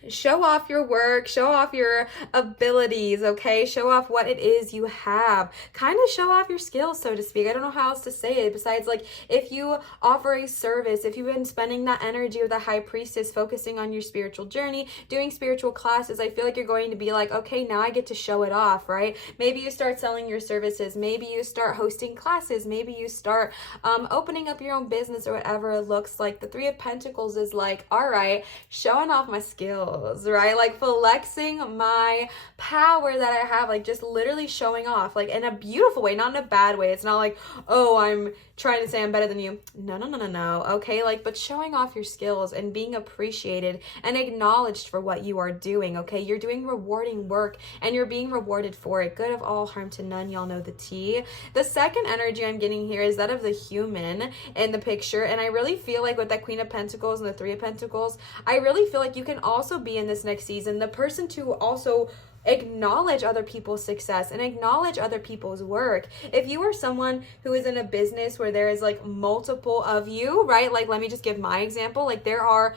Show off your work, show off your abilities, okay? Show off what it is you have. Kind of show off your skills, so to speak. I don't know how else to say it besides like if you offer a service, if you've been spending that energy of the high priestess, focusing on your spiritual journey, doing spiritual classes, I feel like you're going to be like, okay, now I get to show it off, right? Maybe you start selling your services. Maybe you start hosting classes. Maybe you start opening up your own business or whatever it looks like. The Three of Pentacles is like, all right, showing off my skills. skills, right? Like flexing my power that I have, like just literally showing off, like in a beautiful way, not in a bad way. It's not like, oh, I'm trying to say I'm better than you. No. Okay, like, but showing off your skills and being appreciated and acknowledged for what you are doing. Okay, you're doing rewarding work and you're being rewarded for it. Good of all, harm to none. Y'all know the tea. The second energy I'm getting here is that of the human in the picture, and I really feel like with that Queen of Pentacles and the Three of Pentacles, I really feel like you can also be in this next season the person to also acknowledge other people's success and acknowledge other people's work. If you are someone who is in a business where there is like multiple of you, right? Like, let me just give my example. Like, there are,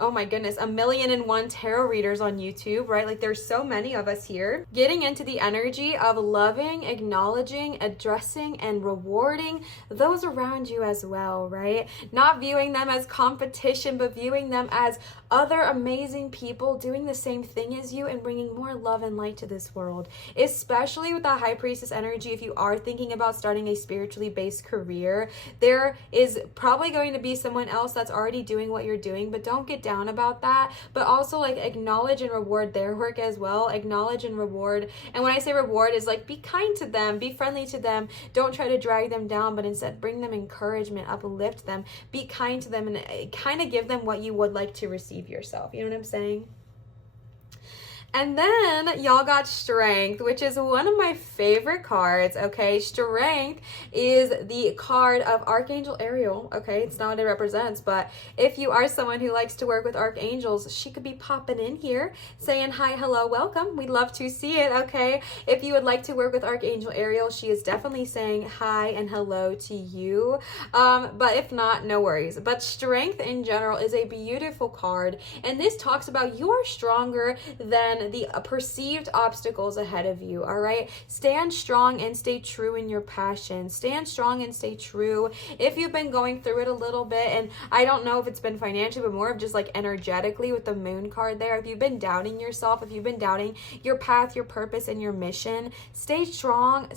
oh my goodness, 1,000,001 tarot readers on YouTube, right? Like, there's so many of us here. Getting into the energy of loving, acknowledging, addressing, and rewarding those around you as well, right? Not viewing them as competition, but viewing them as other amazing people doing the same thing as you and bringing more love and light to this world. Especially with the High Priestess energy, if you are thinking about starting a spiritually based career, there is probably going to be someone else that's already doing what you're doing, but don't get down about that. But also, like, acknowledge and reward their work as well. Acknowledge and reward. And when I say reward, is like, be kind to them, be friendly to them. Don't try to drag them down, but instead bring them encouragement, uplift them, be kind to them, and kind of give them what you would like to receive yourself. You know what I'm saying? And then y'all got Strength, which is one of my favorite cards, okay? Strength is the card of Archangel Ariel, okay? It's not what it represents, but if you are someone who likes to work with archangels, she could be popping in here saying hi, hello, welcome. We'd love to see it, okay? If you would like to work with Archangel Ariel, she is definitely saying hi and hello to you. But if not, no worries. But Strength in general is a beautiful card, and this talks about you are stronger than the perceived obstacles ahead of you. All right, stand strong and stay true in your passion. Stand strong and stay true. If you've been going through it a little bit, and I don't know if it's been financially, but more of just like energetically with the Moon card there, if you've been doubting yourself, if you've been doubting your path, your purpose, and your mission, stay strong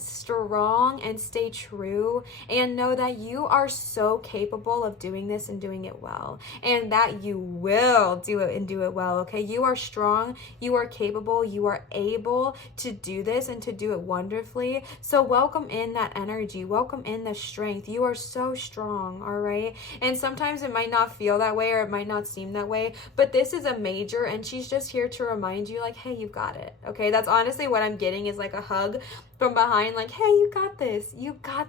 and stay true, and know that you are so capable of doing this and doing it well, and that you will do it and do it well. Okay, you are strong, you are capable, you are able to do this and to do it wonderfully. So welcome in that energy, welcome in the strength. You are so strong, all right? And sometimes it might not feel that way, or it might not seem that way, but this is a major, and she's just here to remind you, like, hey, you've got it. Okay, that's honestly what I'm getting, is like a hug from behind, like, hey, you got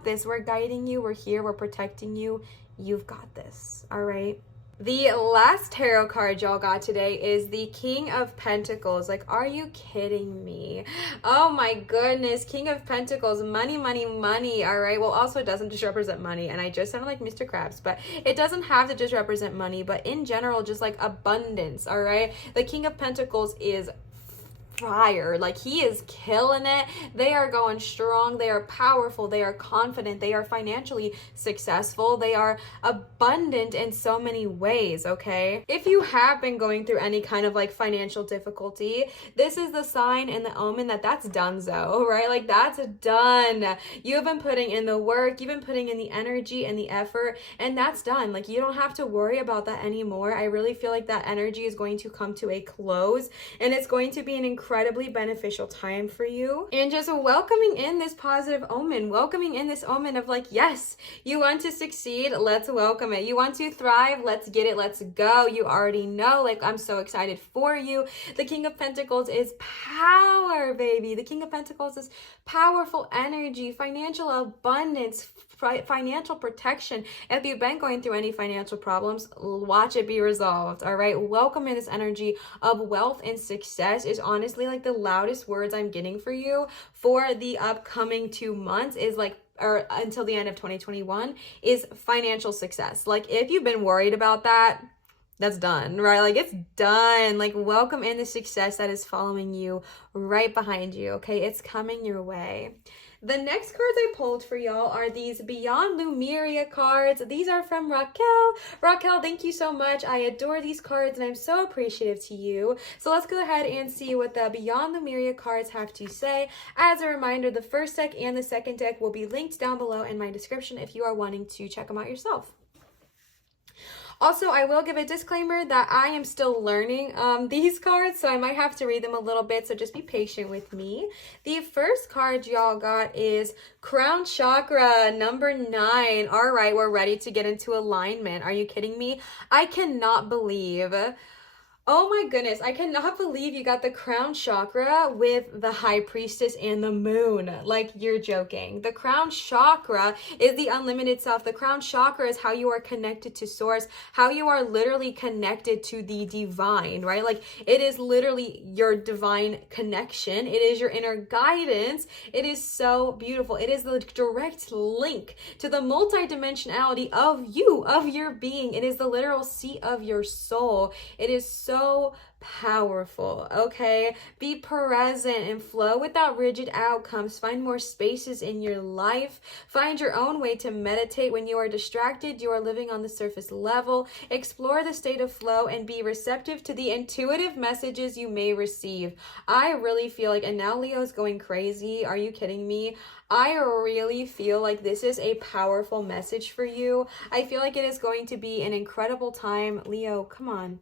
this, we're guiding you, we're here, we're protecting you, you've got this. All right. The last tarot card y'all got today is the King of Pentacles. Like, are you kidding me? Oh my goodness, King of Pentacles, money, all right? Well, also it doesn't just represent money, and I just sounded like Mr. Krabs, but it doesn't have to just represent money, but in general, just like abundance, all right? The King of Pentacles is fire. Like, he is killing it. They are going strong, they are powerful, they are confident, they are financially successful, they are abundant in so many ways. Okay, if you have been going through any kind of like financial difficulty, this is the sign and the omen that that's donezo, right? Like, that's done. You've been putting in the work, you've been putting in the energy and the effort, and that's done. Like, you don't have to worry about that anymore. I really feel like that energy is going to come to a close, and it's going to be an incredibly beneficial time for you. And just welcoming in this positive omen, welcoming in this omen of like, yes, you want to succeed, let's welcome it. You want to thrive, let's get it, let's go. You already know, like, I'm so excited for you. The King of Pentacles is power, baby. The King of Pentacles is powerful energy, financial abundance, financial protection. If you've been going through any financial problems, watch it be resolved. All right, welcome in this energy of wealth and success is honestly like the loudest words I'm getting for you for the upcoming 2 months, is like, or until the end of 2021, is financial success. Like, if you've been worried about that, that's done, right? Like, it's done. Like, welcome in the success that is following you right behind you. Okay, it's coming your way. The next cards I pulled for y'all are these Beyond Lemuria cards. These are from Raquel. Raquel, thank you so much. I adore these cards, and I'm so appreciative to you. So let's go ahead and see what the Beyond Lemuria cards have to say. As a reminder, the first deck and the second deck will be linked down below in my description if you are wanting to check them out yourself. Also, I will give a disclaimer that I am still learning these cards, so I might have to read them a little bit, so just be patient with me. The first card y'all got is Crown Chakra, number 9. All right, we're ready to get into alignment. Are you kidding me? I cannot believe... Oh my goodness, I cannot believe you got the crown chakra with the high priestess and the moon. Like, you're joking. The crown chakra is the unlimited self. The crown chakra is how you are connected to source, how you are literally connected to the divine, right? Like, it is literally your divine connection. It is your inner guidance. It is so beautiful. It is the direct link to the multidimensionality of you, of your being. It is the literal seat of your soul. It is so powerful, okay? Be present and flow without rigid outcomes. Find more spaces in your life. Find your own way to meditate. When you are distracted, you are living on the surface level. Explore the state of flow and be receptive to the intuitive messages you may receive. I really feel like, and now Leo's going crazy. Are you kidding me? I really feel like this is a powerful message for you. I feel like it is going to be an incredible time. Leo, come on.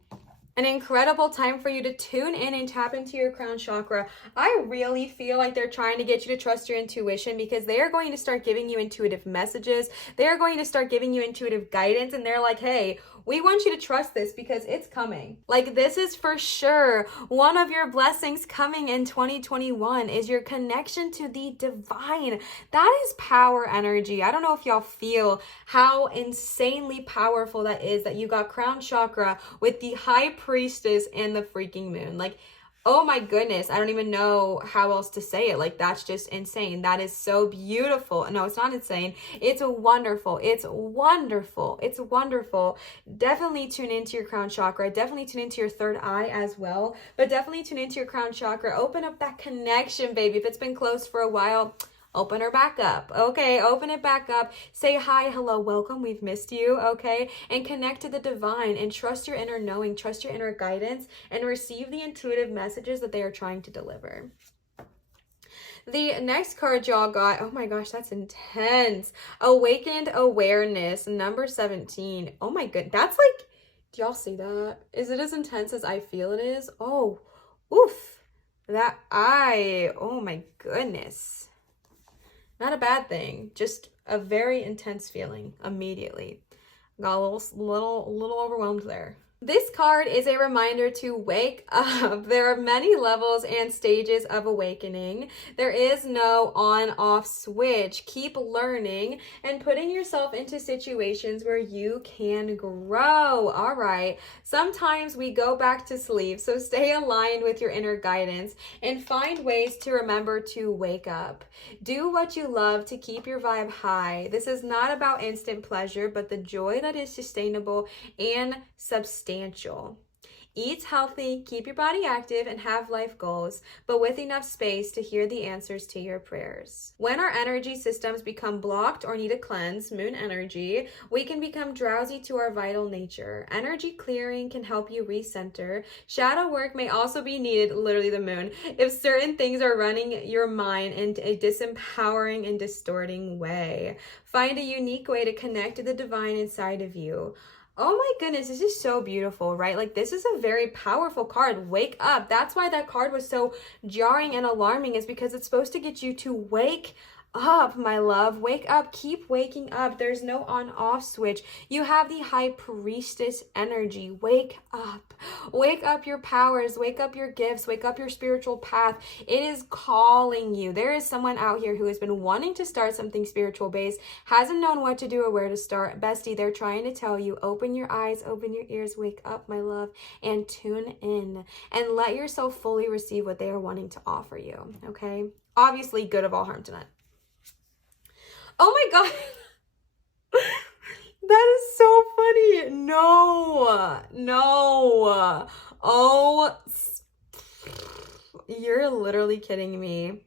An incredible time for you to tune in and tap into your crown chakra. I really feel like they're trying to get you to trust your intuition, because they are going to start giving you intuitive messages. They are going to start giving you intuitive guidance, and they're like, hey, we want you to trust this because it's coming. Like, this is for sure one of your blessings coming in 2021 is your connection to the divine. That is power energy. I don't know if y'all feel how insanely powerful that is, that you got crown chakra with the high priestess and the freaking moon. Like, oh my goodness, I don't even know how else to say it. Like, that's just insane. That is so beautiful. No, it's not insane. It's wonderful. It's wonderful. It's wonderful. Definitely tune into your crown chakra. Definitely tune into your third eye as well. But definitely tune into your crown chakra. Open up that connection, baby. If it's been closed for a while, open her back up, okay? Open it back up. Say hi, hello, welcome, we've missed you, okay? And connect to the divine and trust your inner knowing, trust your inner guidance, and receive the intuitive messages that they are trying to deliver. The next card y'all got, oh my gosh, that's intense. Awakened Awareness, number 17. Oh my goodness, that's like, do y'all see that? Is it as intense as I feel it is? Oh, oof. Oh my goodness. Not a bad thing, just a very intense feeling immediately. Got a little overwhelmed there. This card is a reminder to wake up. There are many levels and stages of awakening. There is no on-off switch. Keep learning and putting yourself into situations where you can grow. All right. Sometimes we go back to sleep, so stay aligned with your inner guidance and find ways to remember to wake up. Do what you love to keep your vibe high. This is not about instant pleasure, but the joy that is sustainable and substantial. Eat healthy, keep your body active, and have life goals, but with enough space to hear the answers to your prayers. When our energy systems become blocked or need a cleanse, moon energy, we can become drowsy to our vital nature. Energy clearing can help you recenter. Shadow work may also be needed, literally the moon, if certain things are running your mind in a disempowering and distorting way. Find a unique way to connect to the divine inside of you. Oh my goodness, this is so beautiful, right? Like, this is a very powerful card. Wake up. That's why that card was so jarring and alarming, is because it's supposed to get you to wake up, my love. Wake up. Keep waking up. There's no on-off switch. You have the high priestess energy. Wake up. Wake up your powers. Wake up your gifts. Wake up your spiritual path. It is calling you. There is someone out here who has been wanting to start something spiritual based, hasn't known what to do or where to start. Bestie, they're trying to tell you, open your eyes, open your ears, wake up, my love, and tune in and let yourself fully receive what they are wanting to offer you, okay? Obviously, good of all harm to none. Oh my God. That is so funny. No. Oh, you're literally kidding me.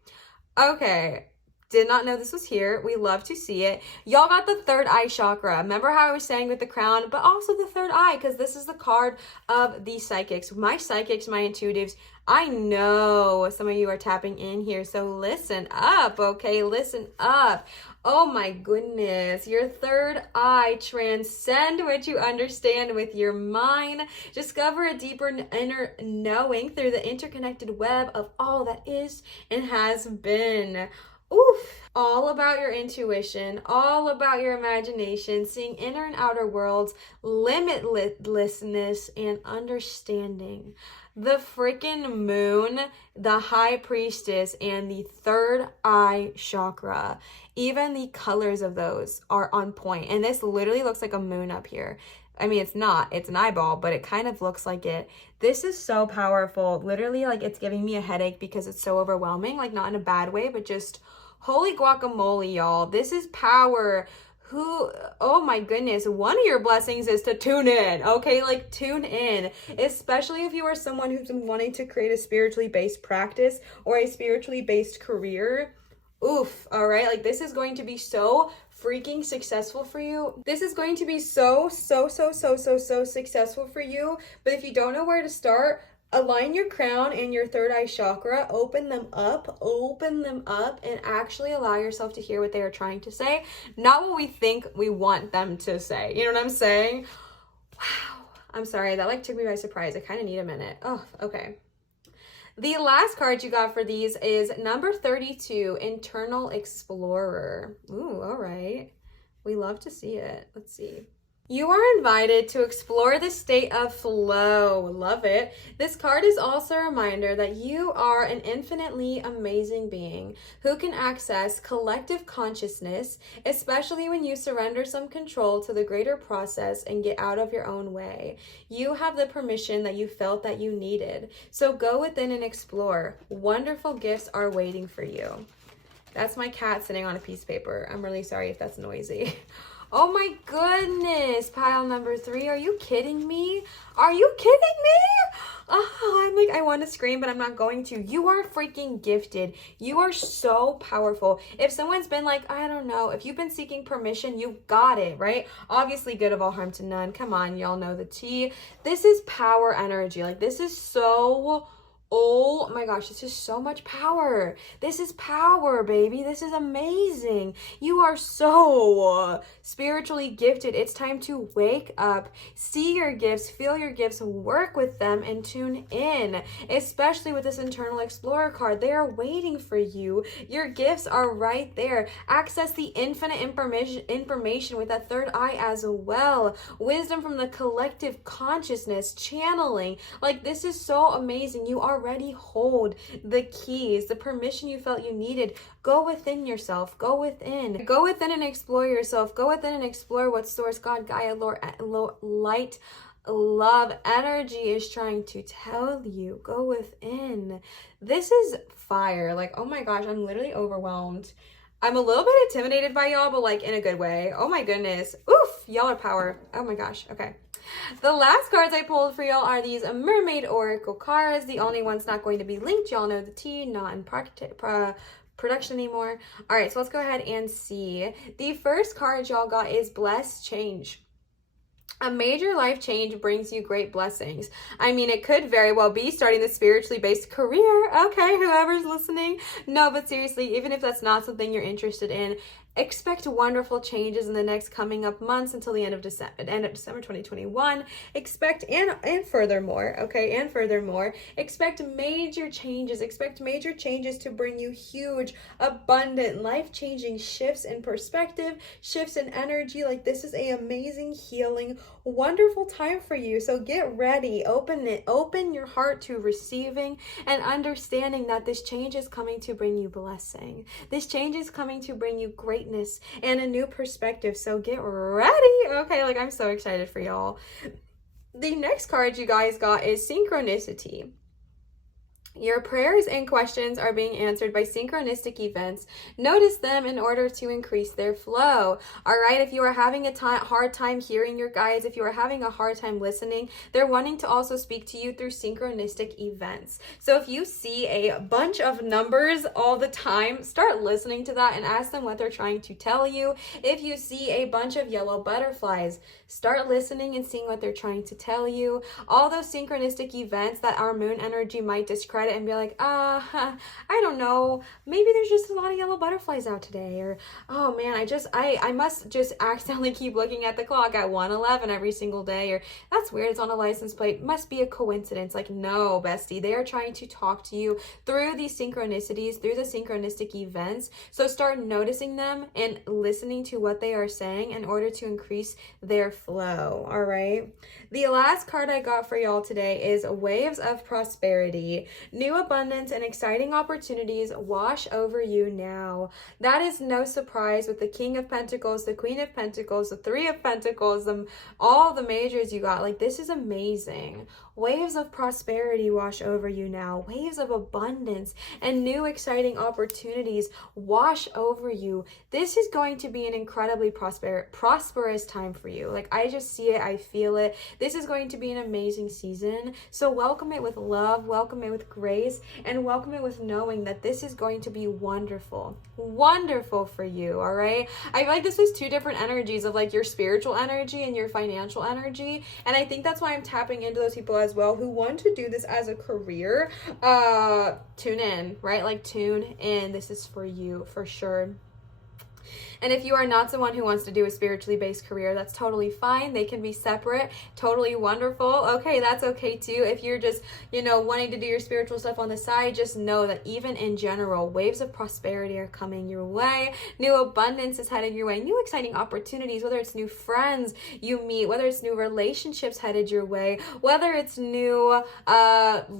Okay. Did not know this was here. We love to see it. Y'all got the third eye chakra. Remember how I was saying with the crown, but also the third eye, because this is the card of the psychics. My psychics, my intuitives, I know some of you are tapping in here, so listen up, okay? Listen up. Oh my goodness, your third eye. Transcend what you understand with your mind. Discover a deeper inner knowing through the interconnected web of all that is and has been. Oof, all about your intuition, all about your imagination, seeing inner and outer worlds, limitlessness, and understanding. The freaking moon, the high priestess, and the third eye chakra. Even the colors of those are on point. And this literally looks like a moon up here. I mean, it's not, it's an eyeball, but it kind of looks like it. This is so powerful. Literally, like, it's giving me a headache because it's so overwhelming, like not in a bad way, but just holy guacamole, y'all. This is power. Oh my goodness, one of your blessings is to tune in, okay? Like, tune in, especially if you are someone who's been wanting to create a spiritually based practice or a spiritually based career. Oof, all right? Like, this is going to be so freaking successful for you. This is going to be so successful for you. But if you don't know where to start, align your crown and your third eye chakra, open them up, and actually allow yourself to hear what they are trying to say, not what we think we want them to say. You know what I'm saying? Wow. I'm sorry, that like took me by surprise. I kind of need a minute. Oh, okay. The last card you got for these is number 32, Internal Explorer. Ooh, all right. We love to see it. Let's see. You are invited to explore the state of flow. Love it. This card is also a reminder that you are an infinitely amazing being who can access collective consciousness, especially when you surrender some control to the greater process and get out of your own way. You have the permission that you felt that you needed. So go within and explore. Wonderful gifts are waiting for you. That's my cat sitting on a piece of paper. I'm really sorry if that's noisy. Oh my goodness, pile number 3. Are you kidding me? Are you kidding me? Oh, I'm like, I want to scream, but I'm not going to. You are freaking gifted. You are so powerful. If someone's been like, I don't know, if you've been seeking permission, you got it, right? Obviously, good of all harm to none. Come on, y'all know the tea. This is power energy. Like, this is so... Oh my gosh, this is so much power. This is power, baby. This is amazing. You are so spiritually gifted. It's time to wake up, see your gifts, feel your gifts, work with them, and tune in. Especially with this Internal Explorer card. They are waiting for you. Your gifts are right there. Access the infinite information with that third eye as well. Wisdom from the collective consciousness, channeling. Like, this is so amazing. You already hold the keys, the permission you felt you needed. Go within yourself. Go within. Go within and explore yourself. Go within and explore what Source, God, Gaia, Light, Love, energy is trying to tell you. Go within. This is fire. Like, oh my gosh, I'm literally overwhelmed. I'm a little bit intimidated by y'all, but like in a good way. Oh my goodness. Oof, y'all are power. Oh my gosh. Okay. The last cards I pulled for y'all are these Mermaid Oracle cards. The only one's not going to be linked. Y'all know the tea, not in production anymore. All right, so let's go ahead and see. The first card y'all got is Blessed Change. A major life change brings you great blessings. I mean, it could very well be starting the spiritually based career. Okay, whoever's listening. No, but seriously, even if that's not something you're interested in, expect wonderful changes in the next coming up months until the end of December 2021. Expect, and furthermore, okay, and furthermore, expect major changes. Expect major changes to bring you huge, abundant, life-changing shifts in perspective, shifts in energy. Like, this is an amazing, healing, wonderful time for you. So get ready. Open your heart to receiving and understanding that this change is coming to bring you blessing. This change is coming to bring you greatness and a new perspective. So get ready. Okay, like, I'm so excited for y'all. The next card you guys got is Synchronicity. Your prayers and questions are being answered by synchronistic events. Notice them in order to increase their flow. All right, if you are having a hard time hearing your guides, if you are having a hard time listening, they're wanting to also speak to you through synchronistic events. So if you see a bunch of numbers all the time, start listening to that and ask them what they're trying to tell you. If you see a bunch of yellow butterflies, start listening and seeing what they're trying to tell you. All those synchronistic events that our moon energy might discredit and be like, I don't know, maybe there's just a lot of yellow butterflies out today, or oh man, I must just accidentally keep looking at the clock at 1:11 every single day, or that's weird, it's on a license plate, must be a coincidence. Like, no, bestie, they are trying to talk to you through these synchronicities, through the synchronistic events. So start noticing them and listening to what they are saying in order to increase their flow. All right, the last card I got for y'all today is Waves of Prosperity. New abundance and exciting opportunities wash over you now. That is no surprise with the King of Pentacles, the Queen of Pentacles, the Three of Pentacles, all the majors you got. Like, this is amazing. Waves of prosperity wash over you now. Waves of abundance and new exciting opportunities wash over you. This is going to be an incredibly prosperous time for you. Like, I just see it. I feel it. This is going to be an amazing season. So welcome it with love, welcome it with grace, and welcome it with knowing that this is going to be wonderful. Wonderful for you, all right? I feel like this is two different energies of like your spiritual energy and your financial energy. And I think that's why I'm tapping into those people as well who want to do this as a career. Tune in, right? Like, tune in. This is for you for sure. And if you are not someone who wants to do a spiritually based career, that's totally fine. They can be separate, totally wonderful. Okay, that's okay too. If you're just, wanting to do your spiritual stuff on the side, just know that even in general, waves of prosperity are coming your way. New abundance is headed your way. New exciting opportunities, whether it's new friends you meet, whether it's new relationships headed your way, whether it's new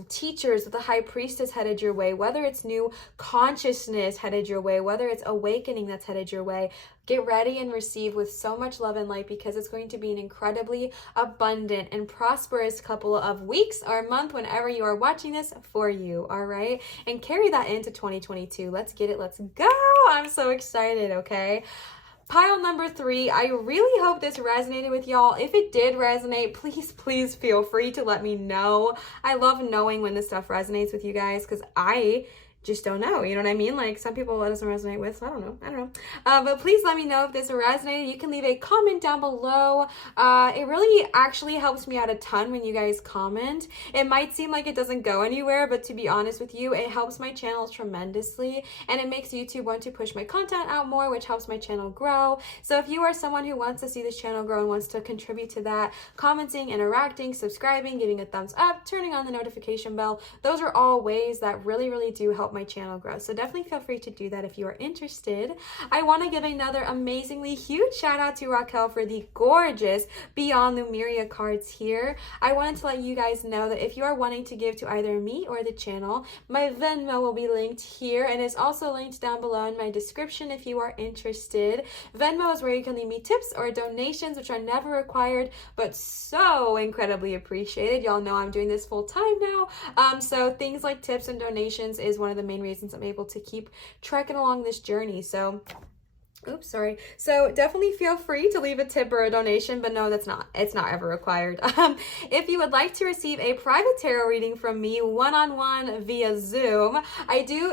teachers with the high priestess headed your way, whether it's new consciousness headed your way, whether it's awakening that's headed your way. Get ready and receive with so much love and light, because it's going to be an incredibly abundant and prosperous couple of weeks or month whenever you are watching this for you, all right? And carry that into 2022. Let's get it. Let's go. I'm so excited, okay? Pile number 3, I really hope this resonated with y'all. If it did resonate, please feel free to let me know. I love knowing when this stuff resonates with you guys, because I just don't know, you know what I mean? Like, some people it doesn't resonate with, so I don't know. But please let me know if this resonated. You can leave a comment down below. It really actually helps me out a ton when you guys comment. It might seem like it doesn't go anywhere, but to be honest with you, it helps my channel tremendously, and it makes YouTube want to push my content out more, which helps my channel grow. So if you are someone who wants to see this channel grow and wants to contribute to that, commenting, interacting, subscribing, giving a thumbs up, turning on the notification bell, those are all ways that really do help my channel grow. So definitely feel free to do that if you are interested. I want to give another amazingly huge shout out to Raquel for the gorgeous Beyond Lumeria cards here. I wanted to let you guys know that if you are wanting to give to either me or the channel, my Venmo will be linked here, and it's also linked down below in my description if you are interested. Venmo is where you can leave me tips or donations, which are never required but so incredibly appreciated. Y'all know I'm doing this full time now, so things like tips and donations is one of the main reasons I'm able to keep trekking along this journey. So So definitely feel free to leave a tip or a donation, but no, it's not ever required. If you would like to receive a private tarot reading from me one-on-one via Zoom, I do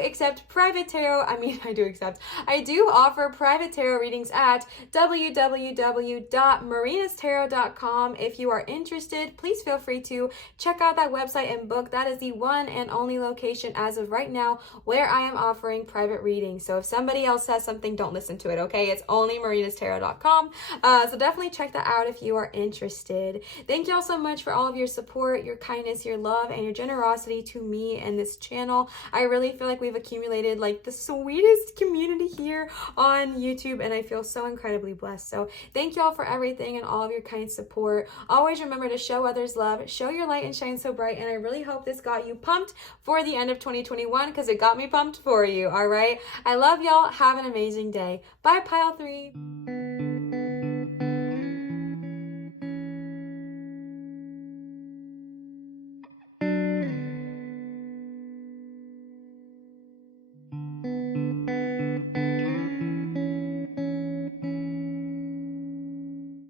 offer private tarot readings at www.marinastarot.com. If you are interested, please feel free to check out that website and book. That is the one and only location as of right now where I am offering private readings. So if somebody else says something, don't listen to it. Okay, it's only marinastarot.com. So definitely check that out if you are interested. Thank y'all so much for all of your support, your kindness, your love, and your generosity to me and this channel. I really feel like we've accumulated like the sweetest community here on YouTube, and I feel so incredibly blessed. So thank y'all for everything and all of your kind support. Always remember to show others love, show your light and shine so bright, and I really hope this got you pumped for the end of 2021, because it got me pumped for you, all right? I love y'all. Have an amazing day. Bye, Pile 3.